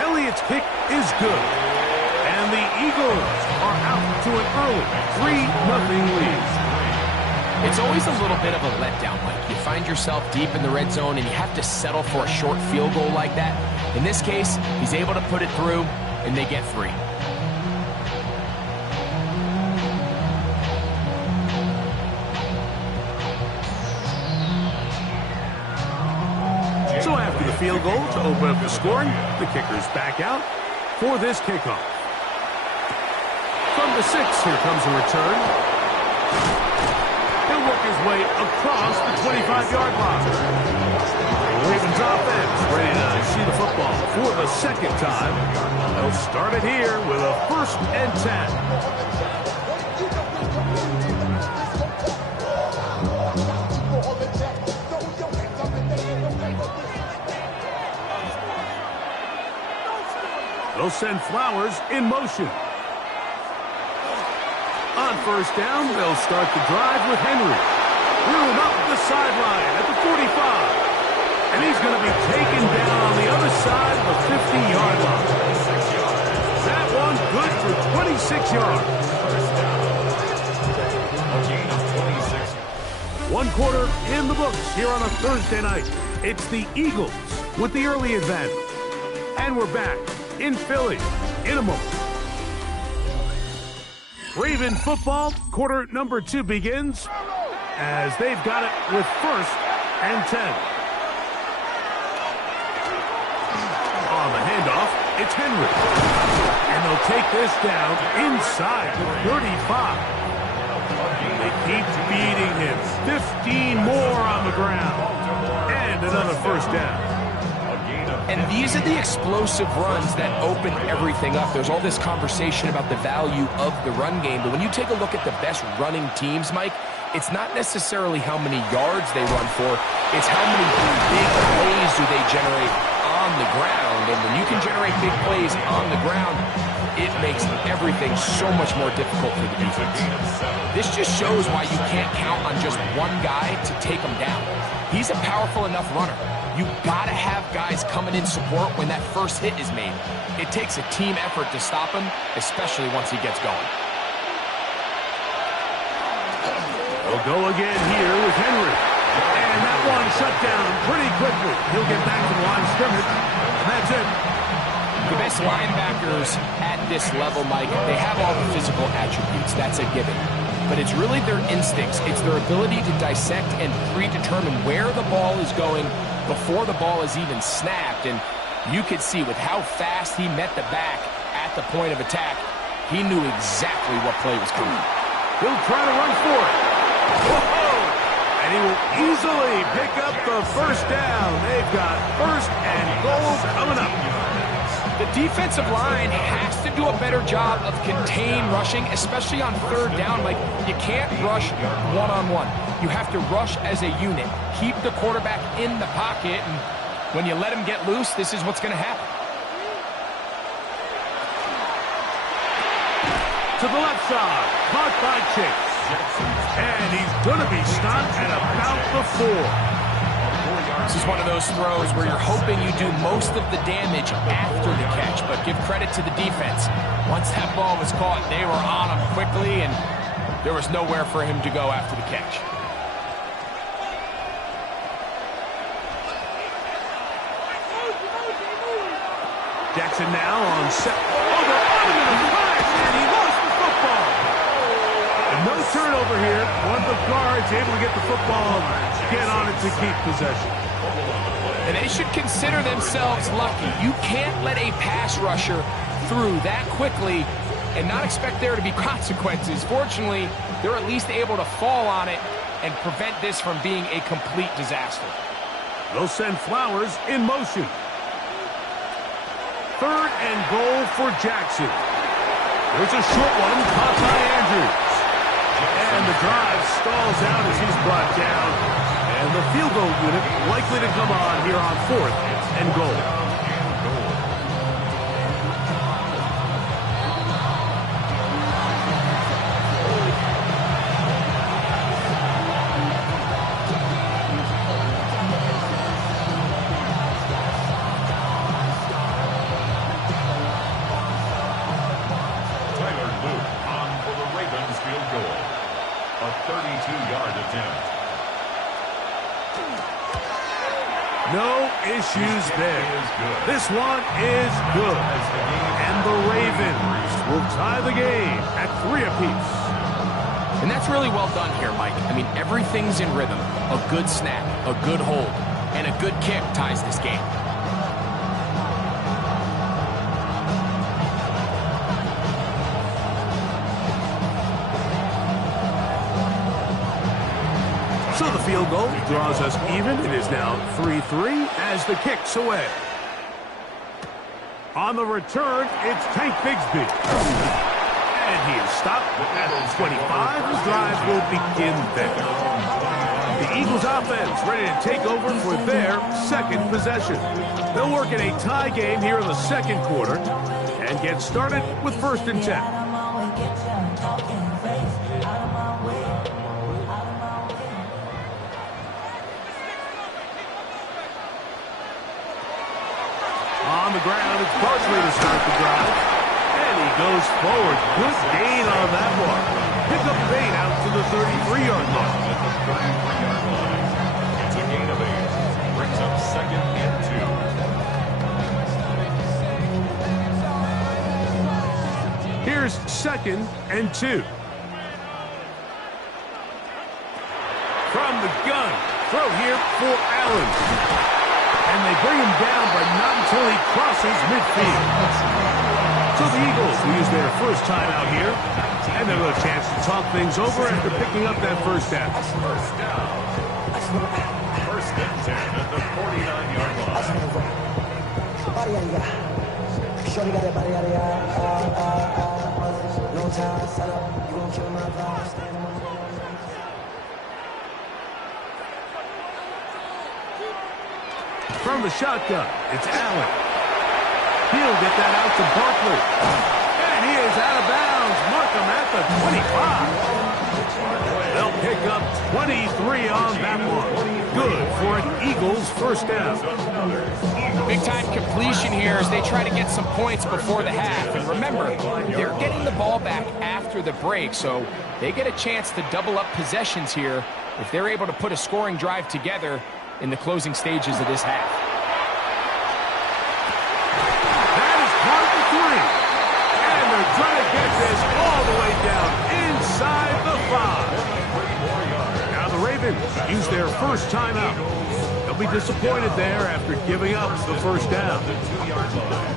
Elliott's kick is good. And the Eagles are out to an early 3-0 lead. It's always a little bit of a letdown, Mike. You find yourself deep in the red zone and you have to settle for a short field goal like that. In this case, he's able to put it through, and they get 3. So after the field goal to open up the scoring, the kicker's back out for this kickoff. From the 6, here comes a return. He'll work his way across the 25-yard line. The Ravens offense ready to see the football for the second time. They'll start it here with a 1st and 10. They'll send Flowers in motion. On 1st down, they'll start the drive with Henry. Room up the sideline at the 45. And he's going to be taken down on the other side of the 50-yard line. That one good for 26 yards. 1 quarter in the books here on a Thursday night. It's the Eagles with the early advantage. And we're back in Philly in a moment. Raven football, quarter number 2 begins as they've got it with 1st and 10. On the handoff, it's Henry. And they'll take this down inside the 35. They keep beating him. 15 more on the ground. And another 1st down. And these are the explosive runs that open everything up. There's all this conversation about the value of the run game, but when you take a look at the best running teams, Mike, it's not necessarily how many yards they run for, it's how many big plays do they generate on the ground. And when you can generate big plays on the ground, it makes everything so much more difficult for the defense. This just shows why you can't count on just one guy to take him down. He's a powerful enough runner. You gotta have guys coming in support when that first hit is made. It takes a team effort to stop him, especially once he gets going. They'll go again here with Henry. And that one shut down pretty quickly. He'll get back to the line of scrimmage, and that's it. The best linebackers at this level, Mike, they have all the physical attributes. That's a given. But it's really their instincts. It's their ability to dissect and predetermine where the ball is going before the ball is even snapped. And you could see with how fast he met the back at the point of attack, he knew exactly what play was coming. He'll try to run for it. Whoa! And he will easily pick up the 1st down. They've got 1st and goal coming up. The defensive line has to do a better job of contained rushing, especially on 3rd down. Like, you can't rush one-on-one. You have to rush as a unit. Keep the quarterback in the pocket, and when you let him get loose, this is what's going to happen. To the left side, caught by Chase. And he's going to be stopped at about the 4. This is one of those throws where you're hoping you do most of the damage after the catch, but give credit to the defense. Once that ball was caught, they were on him quickly, and there was nowhere for him to go after the catch. Jackson now on set. Oh, they're on him in a flash, and he lost the football. And no turnover here. One of the guards able to get the football, get on it to keep possession. And they should consider themselves lucky. You can't let a pass rusher through that quickly and not expect there to be consequences. Fortunately, they're at least able to fall on it and prevent this from being a complete disaster. They'll send Flowers in motion. 3rd and goal for Jackson. There's a short one caught by Andrews. And the drive stalls out as he's brought down. And the field goal unit likely to come on here on 4th and goal. A 32-yard attempt. No issues there. This one is good. And the Ravens will tie the game at 3 apiece. And that's really well done here, Mike. I mean, everything's in rhythm. A good snap, a good hold, and a good kick ties this game. So the field goal draws us even. It is now 3-3 as the kick's away. On the return, it's Tank Bigsby. And he is stopped at the 25. The drive will begin there. The Eagles offense ready to take over for their second possession. They'll work in a tie game here in the second quarter and get started with 1st and 10. On the ground, it's Barkley to start the drive. And he goes forward. Good gain on that one. Pick up 8 out to the 33-yard line. It's a gain of 8. Brings up 2nd and 2. Here's 2nd and 2. From the gun. Throw here for Allen. And they bring him down, but not until he crosses midfield. So the Eagles will use their first time out here, and they'll have a chance to talk things over after picking up that first down. First down. 1st and 10 at the 49-yard line. From the shotgun, it's Allen. He'll get that out to Barkley. And he is out of bounds. Mark him at the 25. They'll pick up 23 on that one. Good for an Eagles first down. Big-time completion here as they try to get some points before the half. And remember, they're getting the ball back after the break, so they get a chance to double up possessions here if they're able to put a scoring drive together in the closing stages of this half. That is part of the 3. And they're trying to get this all the way down inside the 5. Now the Ravens use their first timeout. They'll be disappointed there after giving up the first down. The 2-yard line.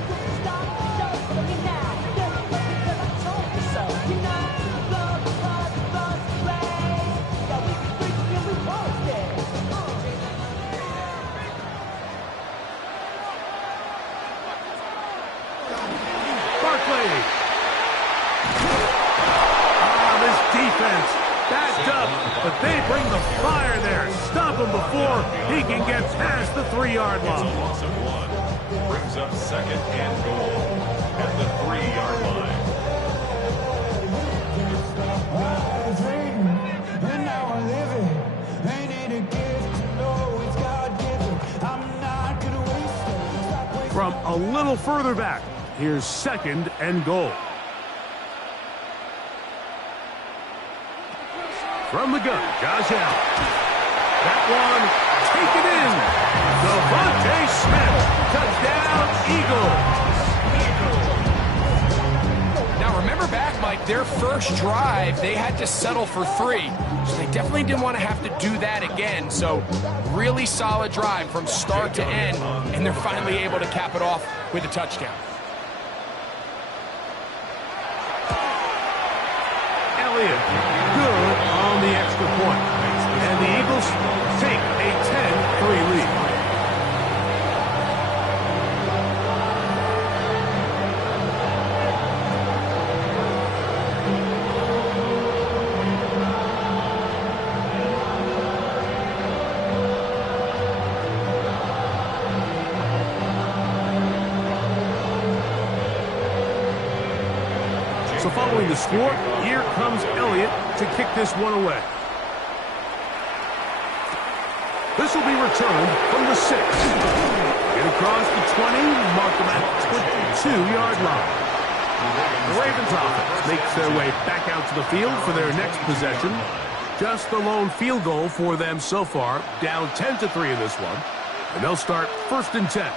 But they bring the fire there. Stop him before he can get past the 3-yard line. It's a loss of 1. Brings up 2nd and goal at the 3-yard line. From a little further back, here's 2nd and goal. From the gun, Josh Allen. That one taken in. Devontae Smith. Touchdown, Eagles. Now remember back, Mike, their first drive, they had to settle for 3. So they definitely didn't want to have to do that again. So really solid drive from start to end, and they're finally able to cap it off with a touchdown. Elliott, good on the extra point. And the Eagles take a 10-3 lead. So following the score, here comes Elliott to kick this one away. This will be returned from the 6. Get across the 20, mark them at the 22-yard line. The Ravens offense makes their way back out to the field for their next possession. Just the lone field goal for them so far, down 10-3 in this one. And they'll start 1st and 10.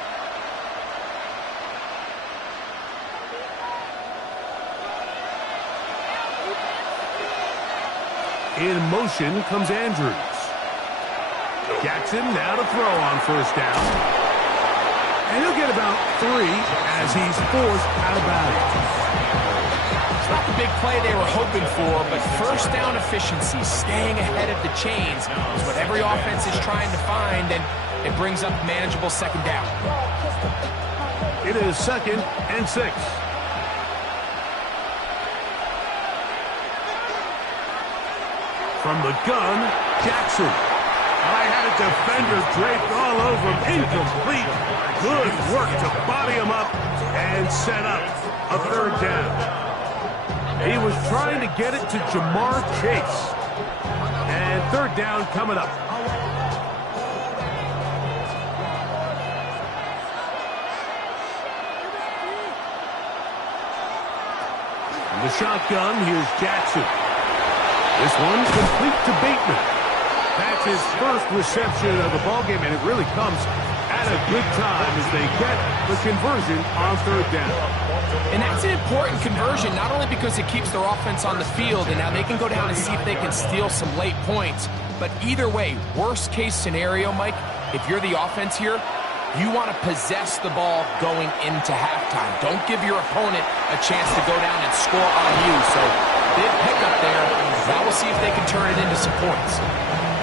In motion comes Andrews. Jackson now to throw on 1st down. And he'll get about 3 as he's forced out of bounds. It's not the big play they were hoping for, but 1st down efficiency, staying ahead of the chains, is what every offense is trying to find, and it brings up manageable 2nd down. It is 2nd and 6. From the gun, Jackson. I had a defender draped all over him. Incomplete. Good work to body him up and set up a 3rd down. He was trying to get it to Jamar Chase. And 3rd down coming up. From the shotgun, here's Jackson. This one complete to Bateman. That's his 1st reception of the ballgame, and it really comes at a good time as they get the conversion on 3rd down. And that's an important conversion, not only because it keeps their offense on the field, and now they can go down and see if they can steal some late points. But either way, worst case scenario, Mike, if you're the offense here, you want to possess the ball going into halftime. Don't give your opponent a chance to go down and score on you. So big pickup there. Now we'll see if they can turn it into some points.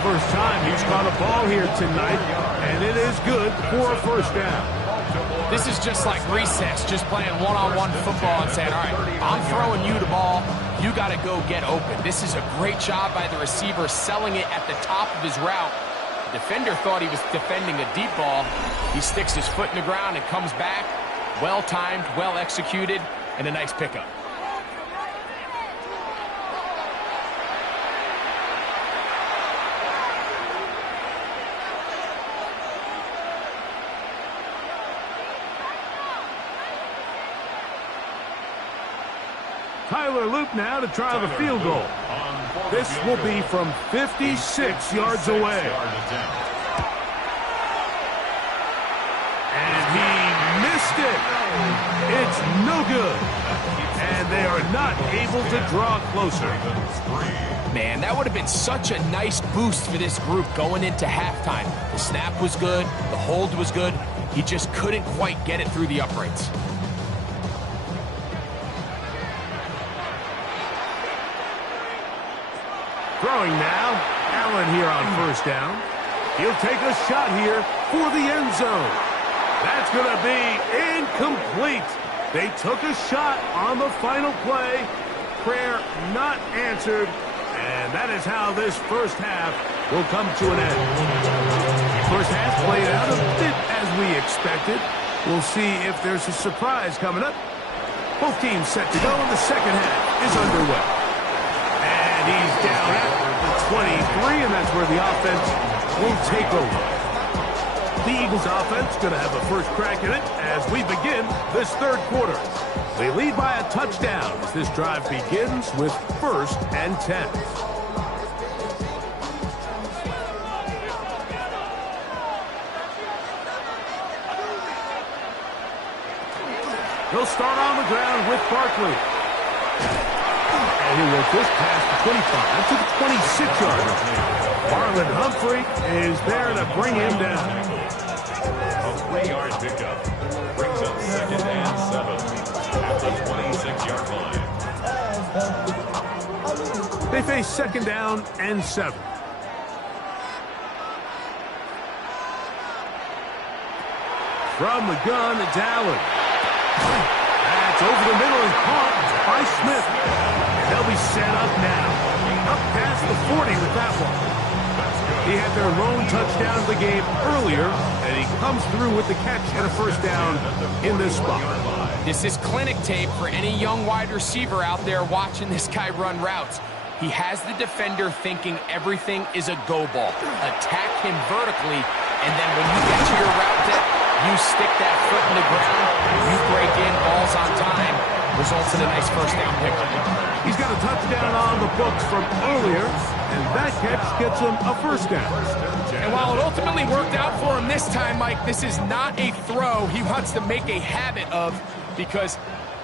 First time he's caught a ball here tonight, and it is good for a 1st down. This is just like recess, just playing one-on-one football and saying, all right, I'm throwing you the ball. You got to go get open. This is a great job by the receiver selling it at the top of his route. The defender thought he was defending a deep ball. He sticks his foot in the ground and comes back. Well-timed, well-executed, and a nice pickup. Tyler Loop now to try the field goal. This will be from 56 yards away. And he missed it. It's no good. And they are not able to draw closer. Man, that would have been such a nice boost for this group going into halftime. The snap was good. The hold was good. He just couldn't quite get it through the uprights. Throwing now, Allen here on 1st down. He'll take a shot here for the end zone. That's going to be incomplete. They took a shot on the final play. Prayer not answered. And that is how this 1st half will come to an end. First half played out a bit as we expected. We'll see if there's a surprise coming up. Both teams set to go, and the 2nd half is underway. And he's down at the 23, and that's where the offense will take over. The Eagles offense going to have a first crack at it as we begin this 3rd quarter. They lead by a touchdown as this drive begins with 1st and 10. He'll start on the ground with Barkley. And he will just pass the 25 to the 26-yard line. Marlon Humphrey is there to bring him down. A 3-yard pickup brings up 2nd and 7 at the 26-yard line. They face 2nd down and 7. From the gun, it's Allen. That's over the middle and caught by Smith. And they'll be set up now. Up past the 40 with that one. He had their lone touchdown of the game earlier, and he comes through with the catch and a 1st down in this spot. This is clinic tape for any young wide receiver out there watching this guy run routes. He has the defender thinking everything is a go ball. Attack him vertically, and then when you get to your route depth, you stick that foot in the ground, you break in balls on time. results in a nice first down pickup. He's got a touchdown on the books from earlier, and that catch gets him a first down. And while it ultimately worked out for him this time, Mike, this is not a throw he wants to make a habit of, because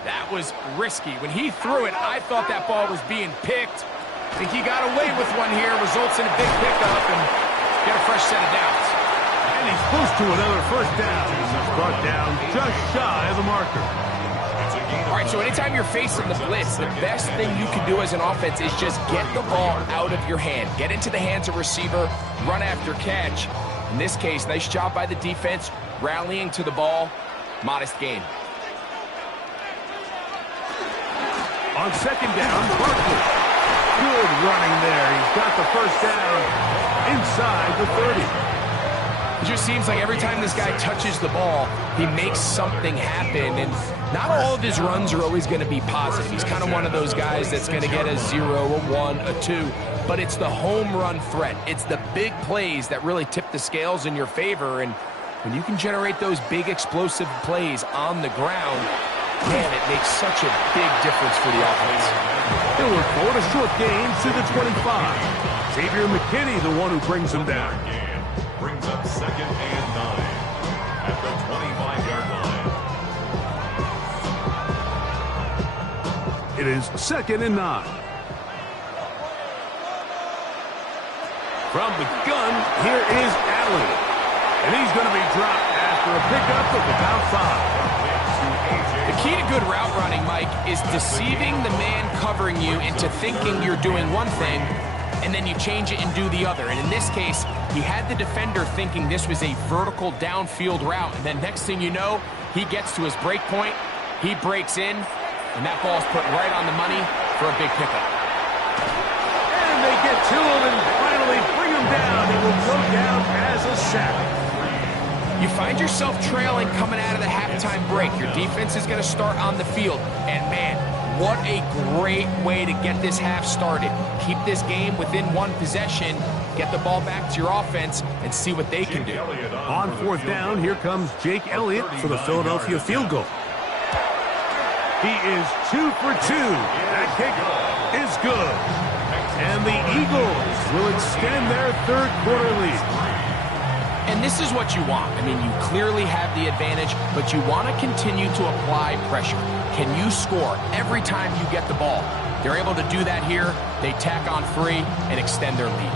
that was risky. When he threw it, I thought that ball was being picked. I think he got away with one here, results in a big pickup, and get a fresh set of downs. And he's close to another first down. He's brought down just shy of the marker. All right, so anytime you're facing the blitz, the best thing you can do as an offense is just get the ball out of your hand. Get into the hands of receiver, run after catch. In this case, nice job by the defense, rallying to the ball. Modest gain. On second down, Barkley. Good running there. He's got the first down inside the 30. It just seems like every time this guy touches the ball, he makes something happen, and not all of his runs are always going to be positive. He's kind of one of those guys that's going to get a 0, a 1, a 2, but it's the home run threat. It's the big plays that really tip the scales in your favor, and when you can generate those big explosive plays on the ground, man, it makes such a big difference for the offense. He'll work forward a short gain to the 25. Xavier McKinney, the one who brings him down. Brings up 2nd and 9 at the 25-yard line. It is 2nd and 9. From the gun, here is Allen. And he's going to be dropped after a pickup of about 5. The key to good route running, Mike, is deceiving the man covering you into thinking you're doing one thing, and then you change it and do the other. And in this case, he had the defender thinking this was a vertical downfield route, and then next thing you know, he gets to his break point, he breaks in, and that ball's put right on the money for a big pickup. And they get to him and finally bring him down. He will go down as a sack. You find yourself trailing coming out of the halftime break. Your defense is going to start on the field. And, man, what a great way to get this half started. Keep this game within one possession, get the ball back to your offense, and see what they can do. On 4th down, here comes Jake Elliott for the Philadelphia field goal. He is 2 for 2. That kick is good. And the Eagles will extend their third-quarter lead. And this is what you want. I mean, you clearly have the advantage, but you want to continue to apply pressure. Can you score every time you get the ball? They're able to do that here. They tack on 3 and extend their lead.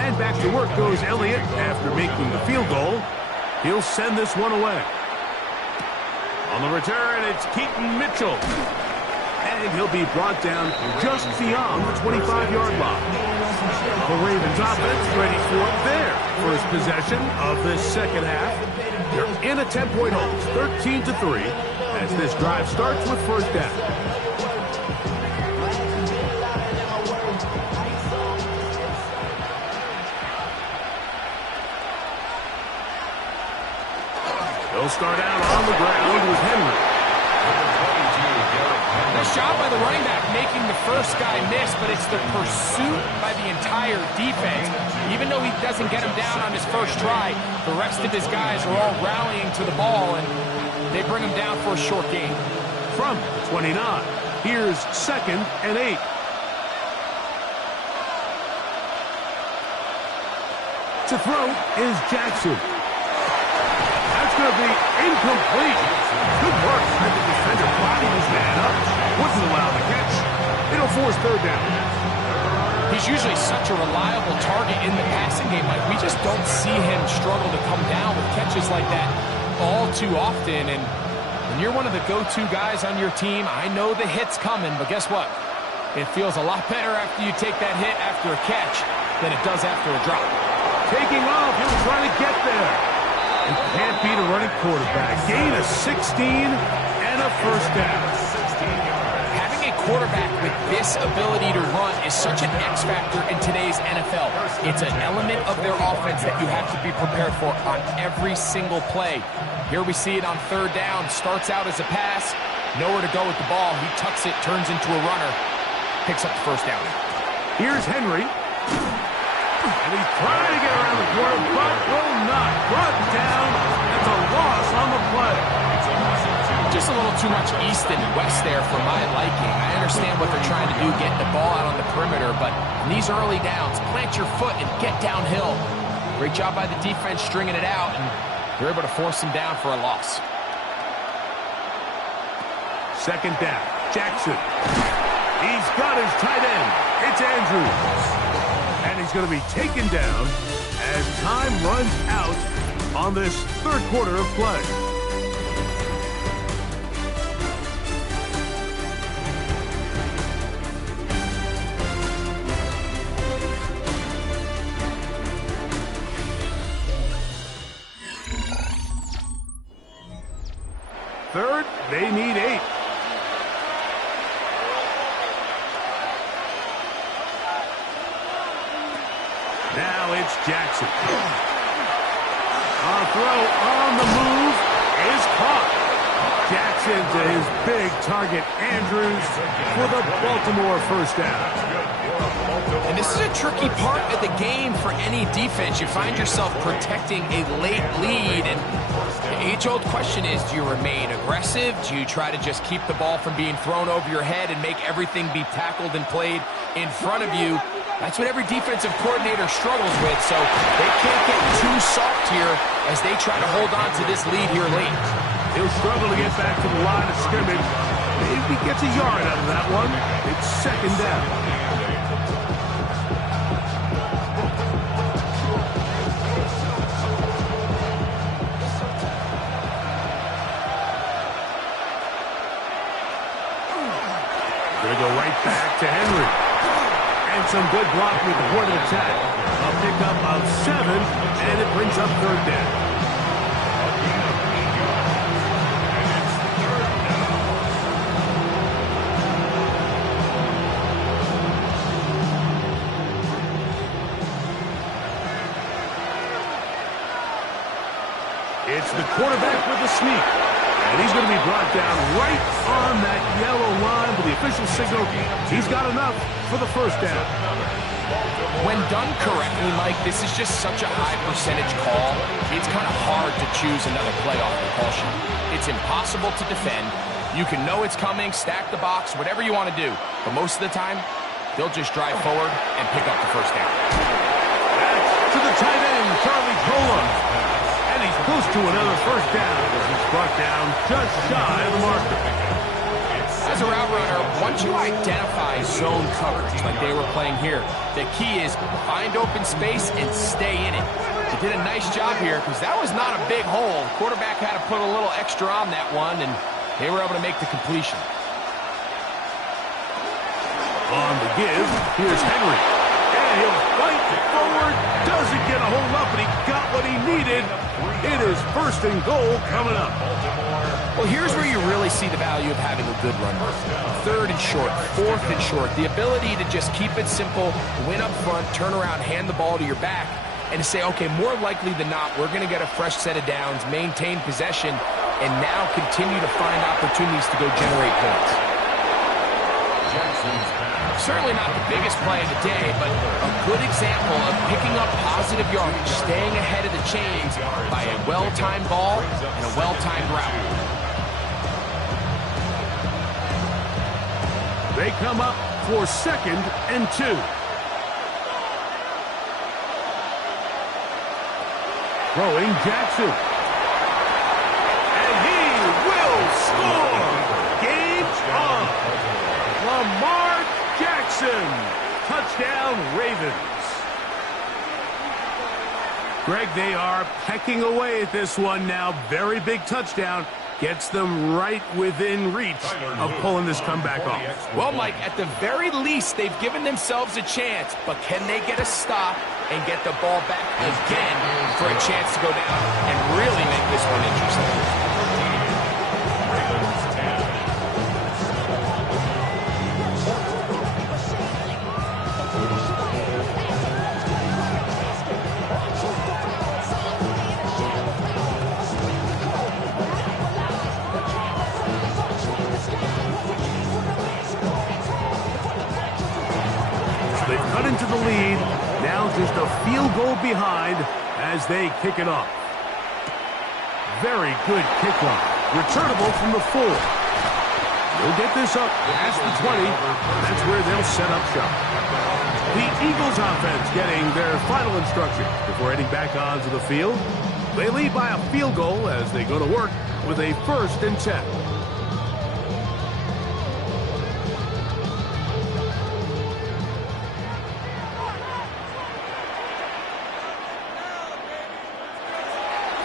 And back to work goes Elliott after making the field goal. He'll send this one away. On the return, it's Keaton Mitchell. And he'll be brought down just beyond the 25-yard line. The Ravens offense ready for their first possession of this second half. They're in a 10-point hold, 13-3, as this drive starts with first down. They'll start out on the ground with Henry. Nice job by the running back making the first guy miss, but it's the pursuit by the entire defense. Even though he doesn't get him down on his first try, the rest of his guys are all rallying to the ball, and they bring him down for a short gain. From 29, here's 2nd and 8. To throw is Jackson. That's going to be incomplete. Good work by the defender body his man up. Wouldn't allow the catch. It'll force third down. He's usually such a reliable target in the passing game. Like, we just don't see him struggle to come down with catches like that all too often. And when you're one of the go-to guys on your team, I know the hit's coming, but guess what? It feels a lot better after you take that hit after a catch than it does after a drop. Taking off, he'll try to get there. He can't beat a running quarterback. Gain of 16 and a first down. Having a quarterback with this ability to run is such an X factor in today's NFL. It's an element of their offense that you have to be prepared for on every single play. Here we see it on third down. Starts out as a pass. Nowhere to go with the ball. He tucks it, turns into a runner. Picks up the first down. Here's Henry. And he's trying to get around the corner, but will not. Brought down. That's a loss on the play. Just a little too much east and west there for my liking. I understand what they're trying to do, getting the ball out on the perimeter, but in these early downs, plant your foot and get downhill. Great job by the defense stringing it out, and they're able to force him down for a loss. Second down, Jackson. He's got his tight end. It's Andrews. And he's going to be taken down as time runs out on this third quarter of play. Third, they need 8. Now it's Jackson. A throw on the move is caught. Jackson to his big target, Andrews, for the Baltimore first down. And this is a tricky part of the game for any defense. You find yourself protecting a late lead, and the age-old question is, do you remain aggressive? Do you try to just keep the ball from being thrown over your head and make everything be tackled and played in front of you? That's what every defensive coordinator struggles with, so they can't get too soft here as they try to hold on to this lead here late. He'll struggle to get back to the line of scrimmage. Maybe he gets a yard out of that one. It's second down. Gonna go right back to Henry. And some good block with the point of attack. A pickup of 7, and it brings up third down. It's the quarterback with the sneak. And he's going to be brought down right on that yellow line with the official signal. He's got enough for the first down. When done correctly, Mike, this is just such a high percentage call. It's kind of hard to choose another play off the call sheet. It's impossible to defend. You can know it's coming, stack the box, whatever you want to do. But most of the time, they'll just drive forward and pick up the first down. Back to the tight end, Charlie Kolar. And he's close to another first down as he's brought down just shy of the marker. As a route runner, once you identify zone coverage like they were playing here, the key is find open space and stay in it. They did a nice job here because that was not a big hole. The quarterback had to put a little extra on that one, and they were able to make the completion. On the give, here's Henry. And he'll fight forward. Doesn't get a hold up, but he got what he needed. It is first and goal coming up. Well, here's where you really see the value of having a good runner. Third and short, fourth and short. The ability to just keep it simple, win up front, turn around, hand the ball to your back, and to say, okay, more likely than not, we're going to get a fresh set of downs, maintain possession, and now continue to find opportunities to go generate points. Certainly not the biggest play of the day, but a good example of picking up positive yardage, staying ahead of the chains by a well-timed ball and a well-timed route. They come up for second and 2. Throwing Jackson. And he will score! Game on! Lamar Jackson! Touchdown, Ravens. Greg, they are pecking away at this one now. Very big touchdown. Gets them right within reach of pulling this comeback off. Well, Mike, at the very least, they've given themselves a chance, but can they get a stop and get the ball back again for a chance to go down and really make this one interesting? just a field goal behind as they kick it off. Very good kickoff. Returnable from the 4. They'll get this up past the 20. That's where they'll set up shop. The Eagles offense getting their final instructions before heading back onto the field. They lead by a field goal as they go to work with a 1st and 10.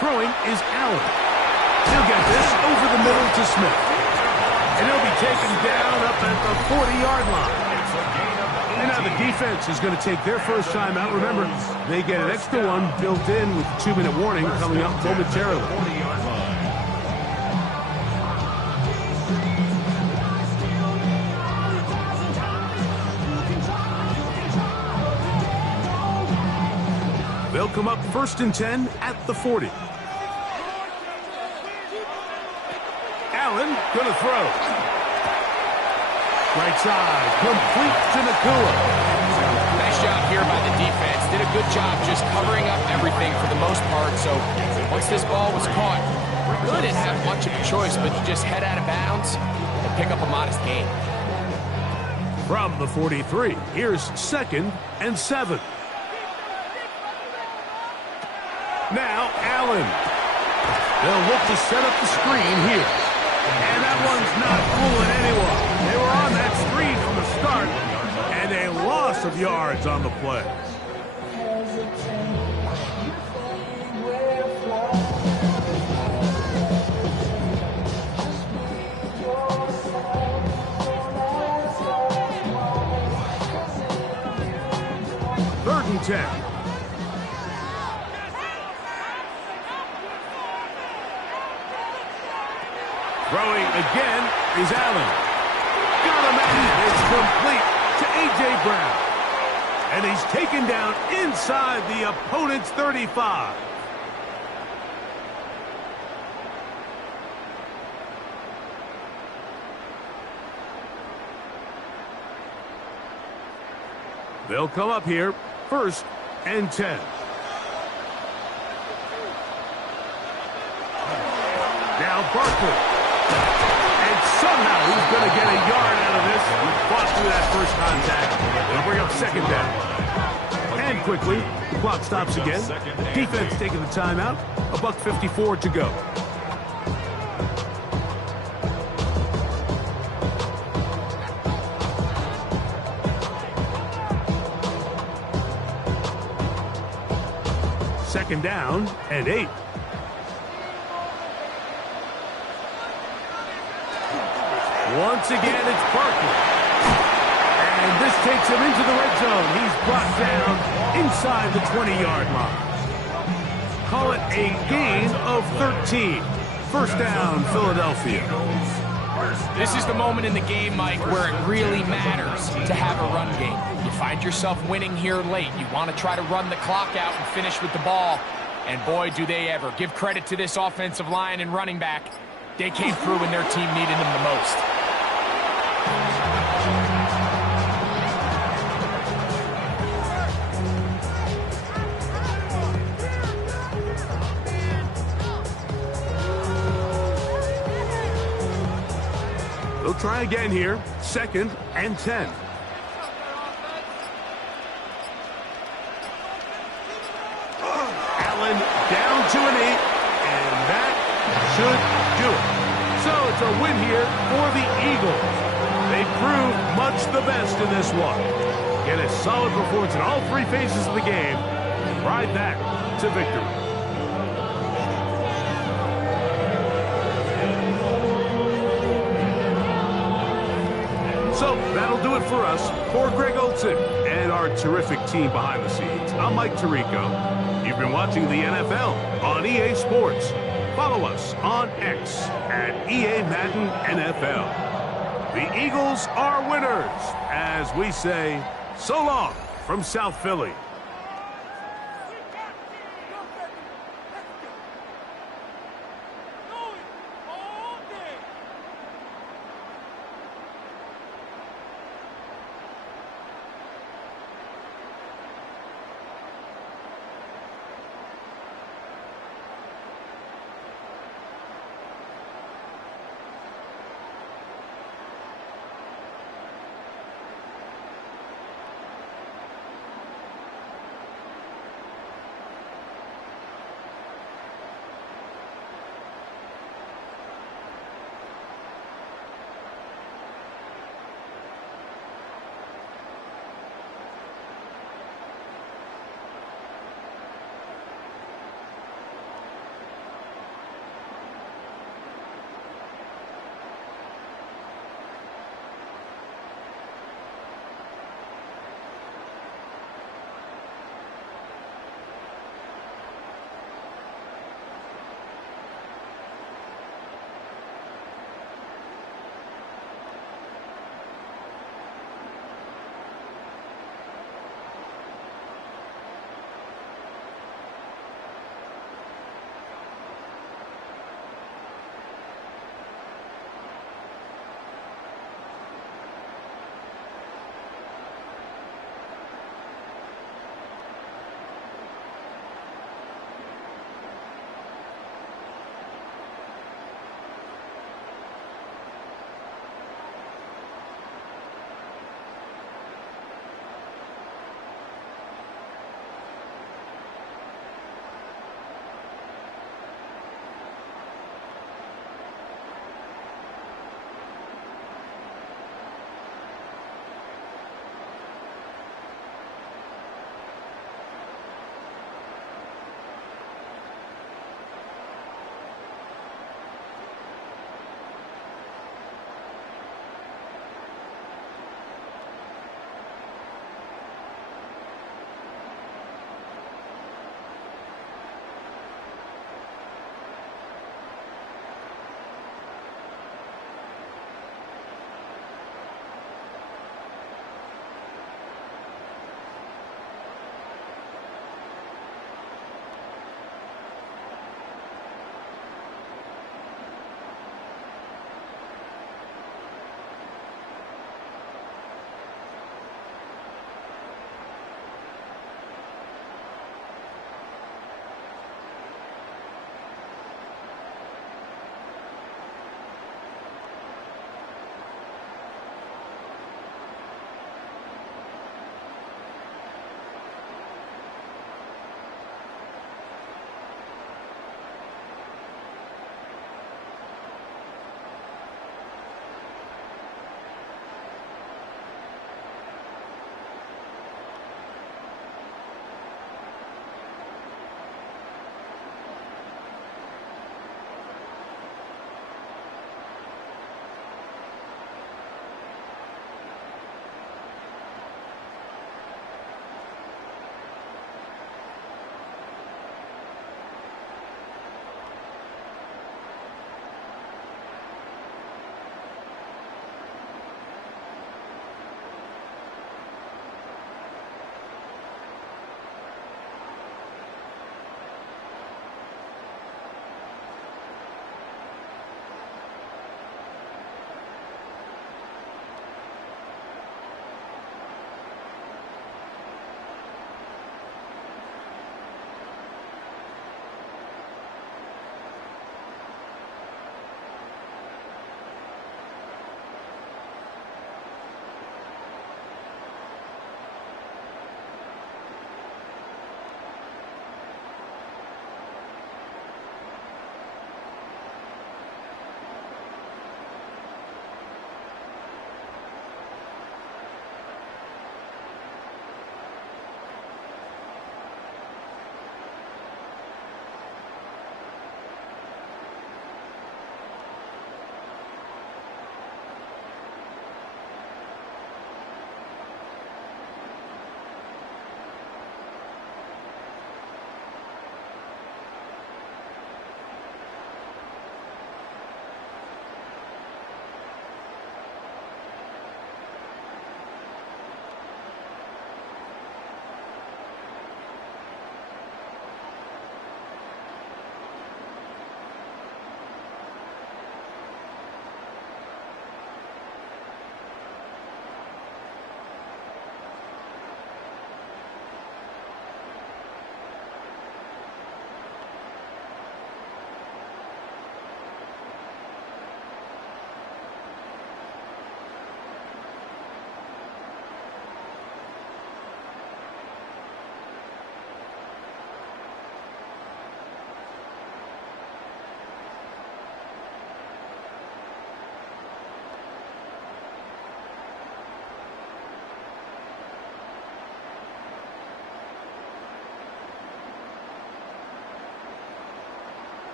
Throwing is Allen. He'll get this over the middle to Smith. And he'll be taken down up at the 40-yard line. And now the defense is going to take their first time out. Remember, they get an extra one built in with the 2-minute warning coming up momentarily. They'll come up 1st and 10 at the 40. Allen going to throw. Right side, complete to Nakua. Nice job here by the defense. Did a good job just covering up everything for the most part. So once this ball was caught, really didn't have much of a choice but to just head out of bounds and pick up a modest gain. From the 43, here's 2nd and 7. Now Allen. They'll look to set up the screen here. And that one's not fooling anyone. They were on that screen from the start, and a loss of yards on the play. Third and 10. Throwing again is Allen. Got him at it. It's complete to A.J. Brown. And he's taken down inside the opponent's 35. They'll come up here 1st and 10. Now Barkley. Somehow he's going to get a yard out of this. He fought through that first contact. They'll bring up 2nd down. And quickly, the clock stops again. Defense taking the timeout. $1:54 to go. Second down and 8. Once again, it's Barkley. And this takes him into the red zone. He's brought down inside the 20-yard line. Call it a gain of 13. 1st down, Philadelphia. This is the moment in the game, Mike, where it really matters to have a run game. You find yourself winning here late. You want to try to run the clock out and finish with the ball. And boy, do they ever. Give credit to this offensive line and running back. They came through when their team needed them the most. They'll try again here. 2nd and 10. Allen down to an 8, and that should do it. So it's a win here for the Eagles. They proved much the best in this one. Get a solid performance in all 3 phases of the game and ride that to victory. So that'll do it for us. For Greg Olsen and our terrific team behind the scenes, I'm Mike Tirico. You've been watching the NFL on EA Sports. Follow us on X at EA Madden NFL. The Eagles are winners, as we say so long from South Philly.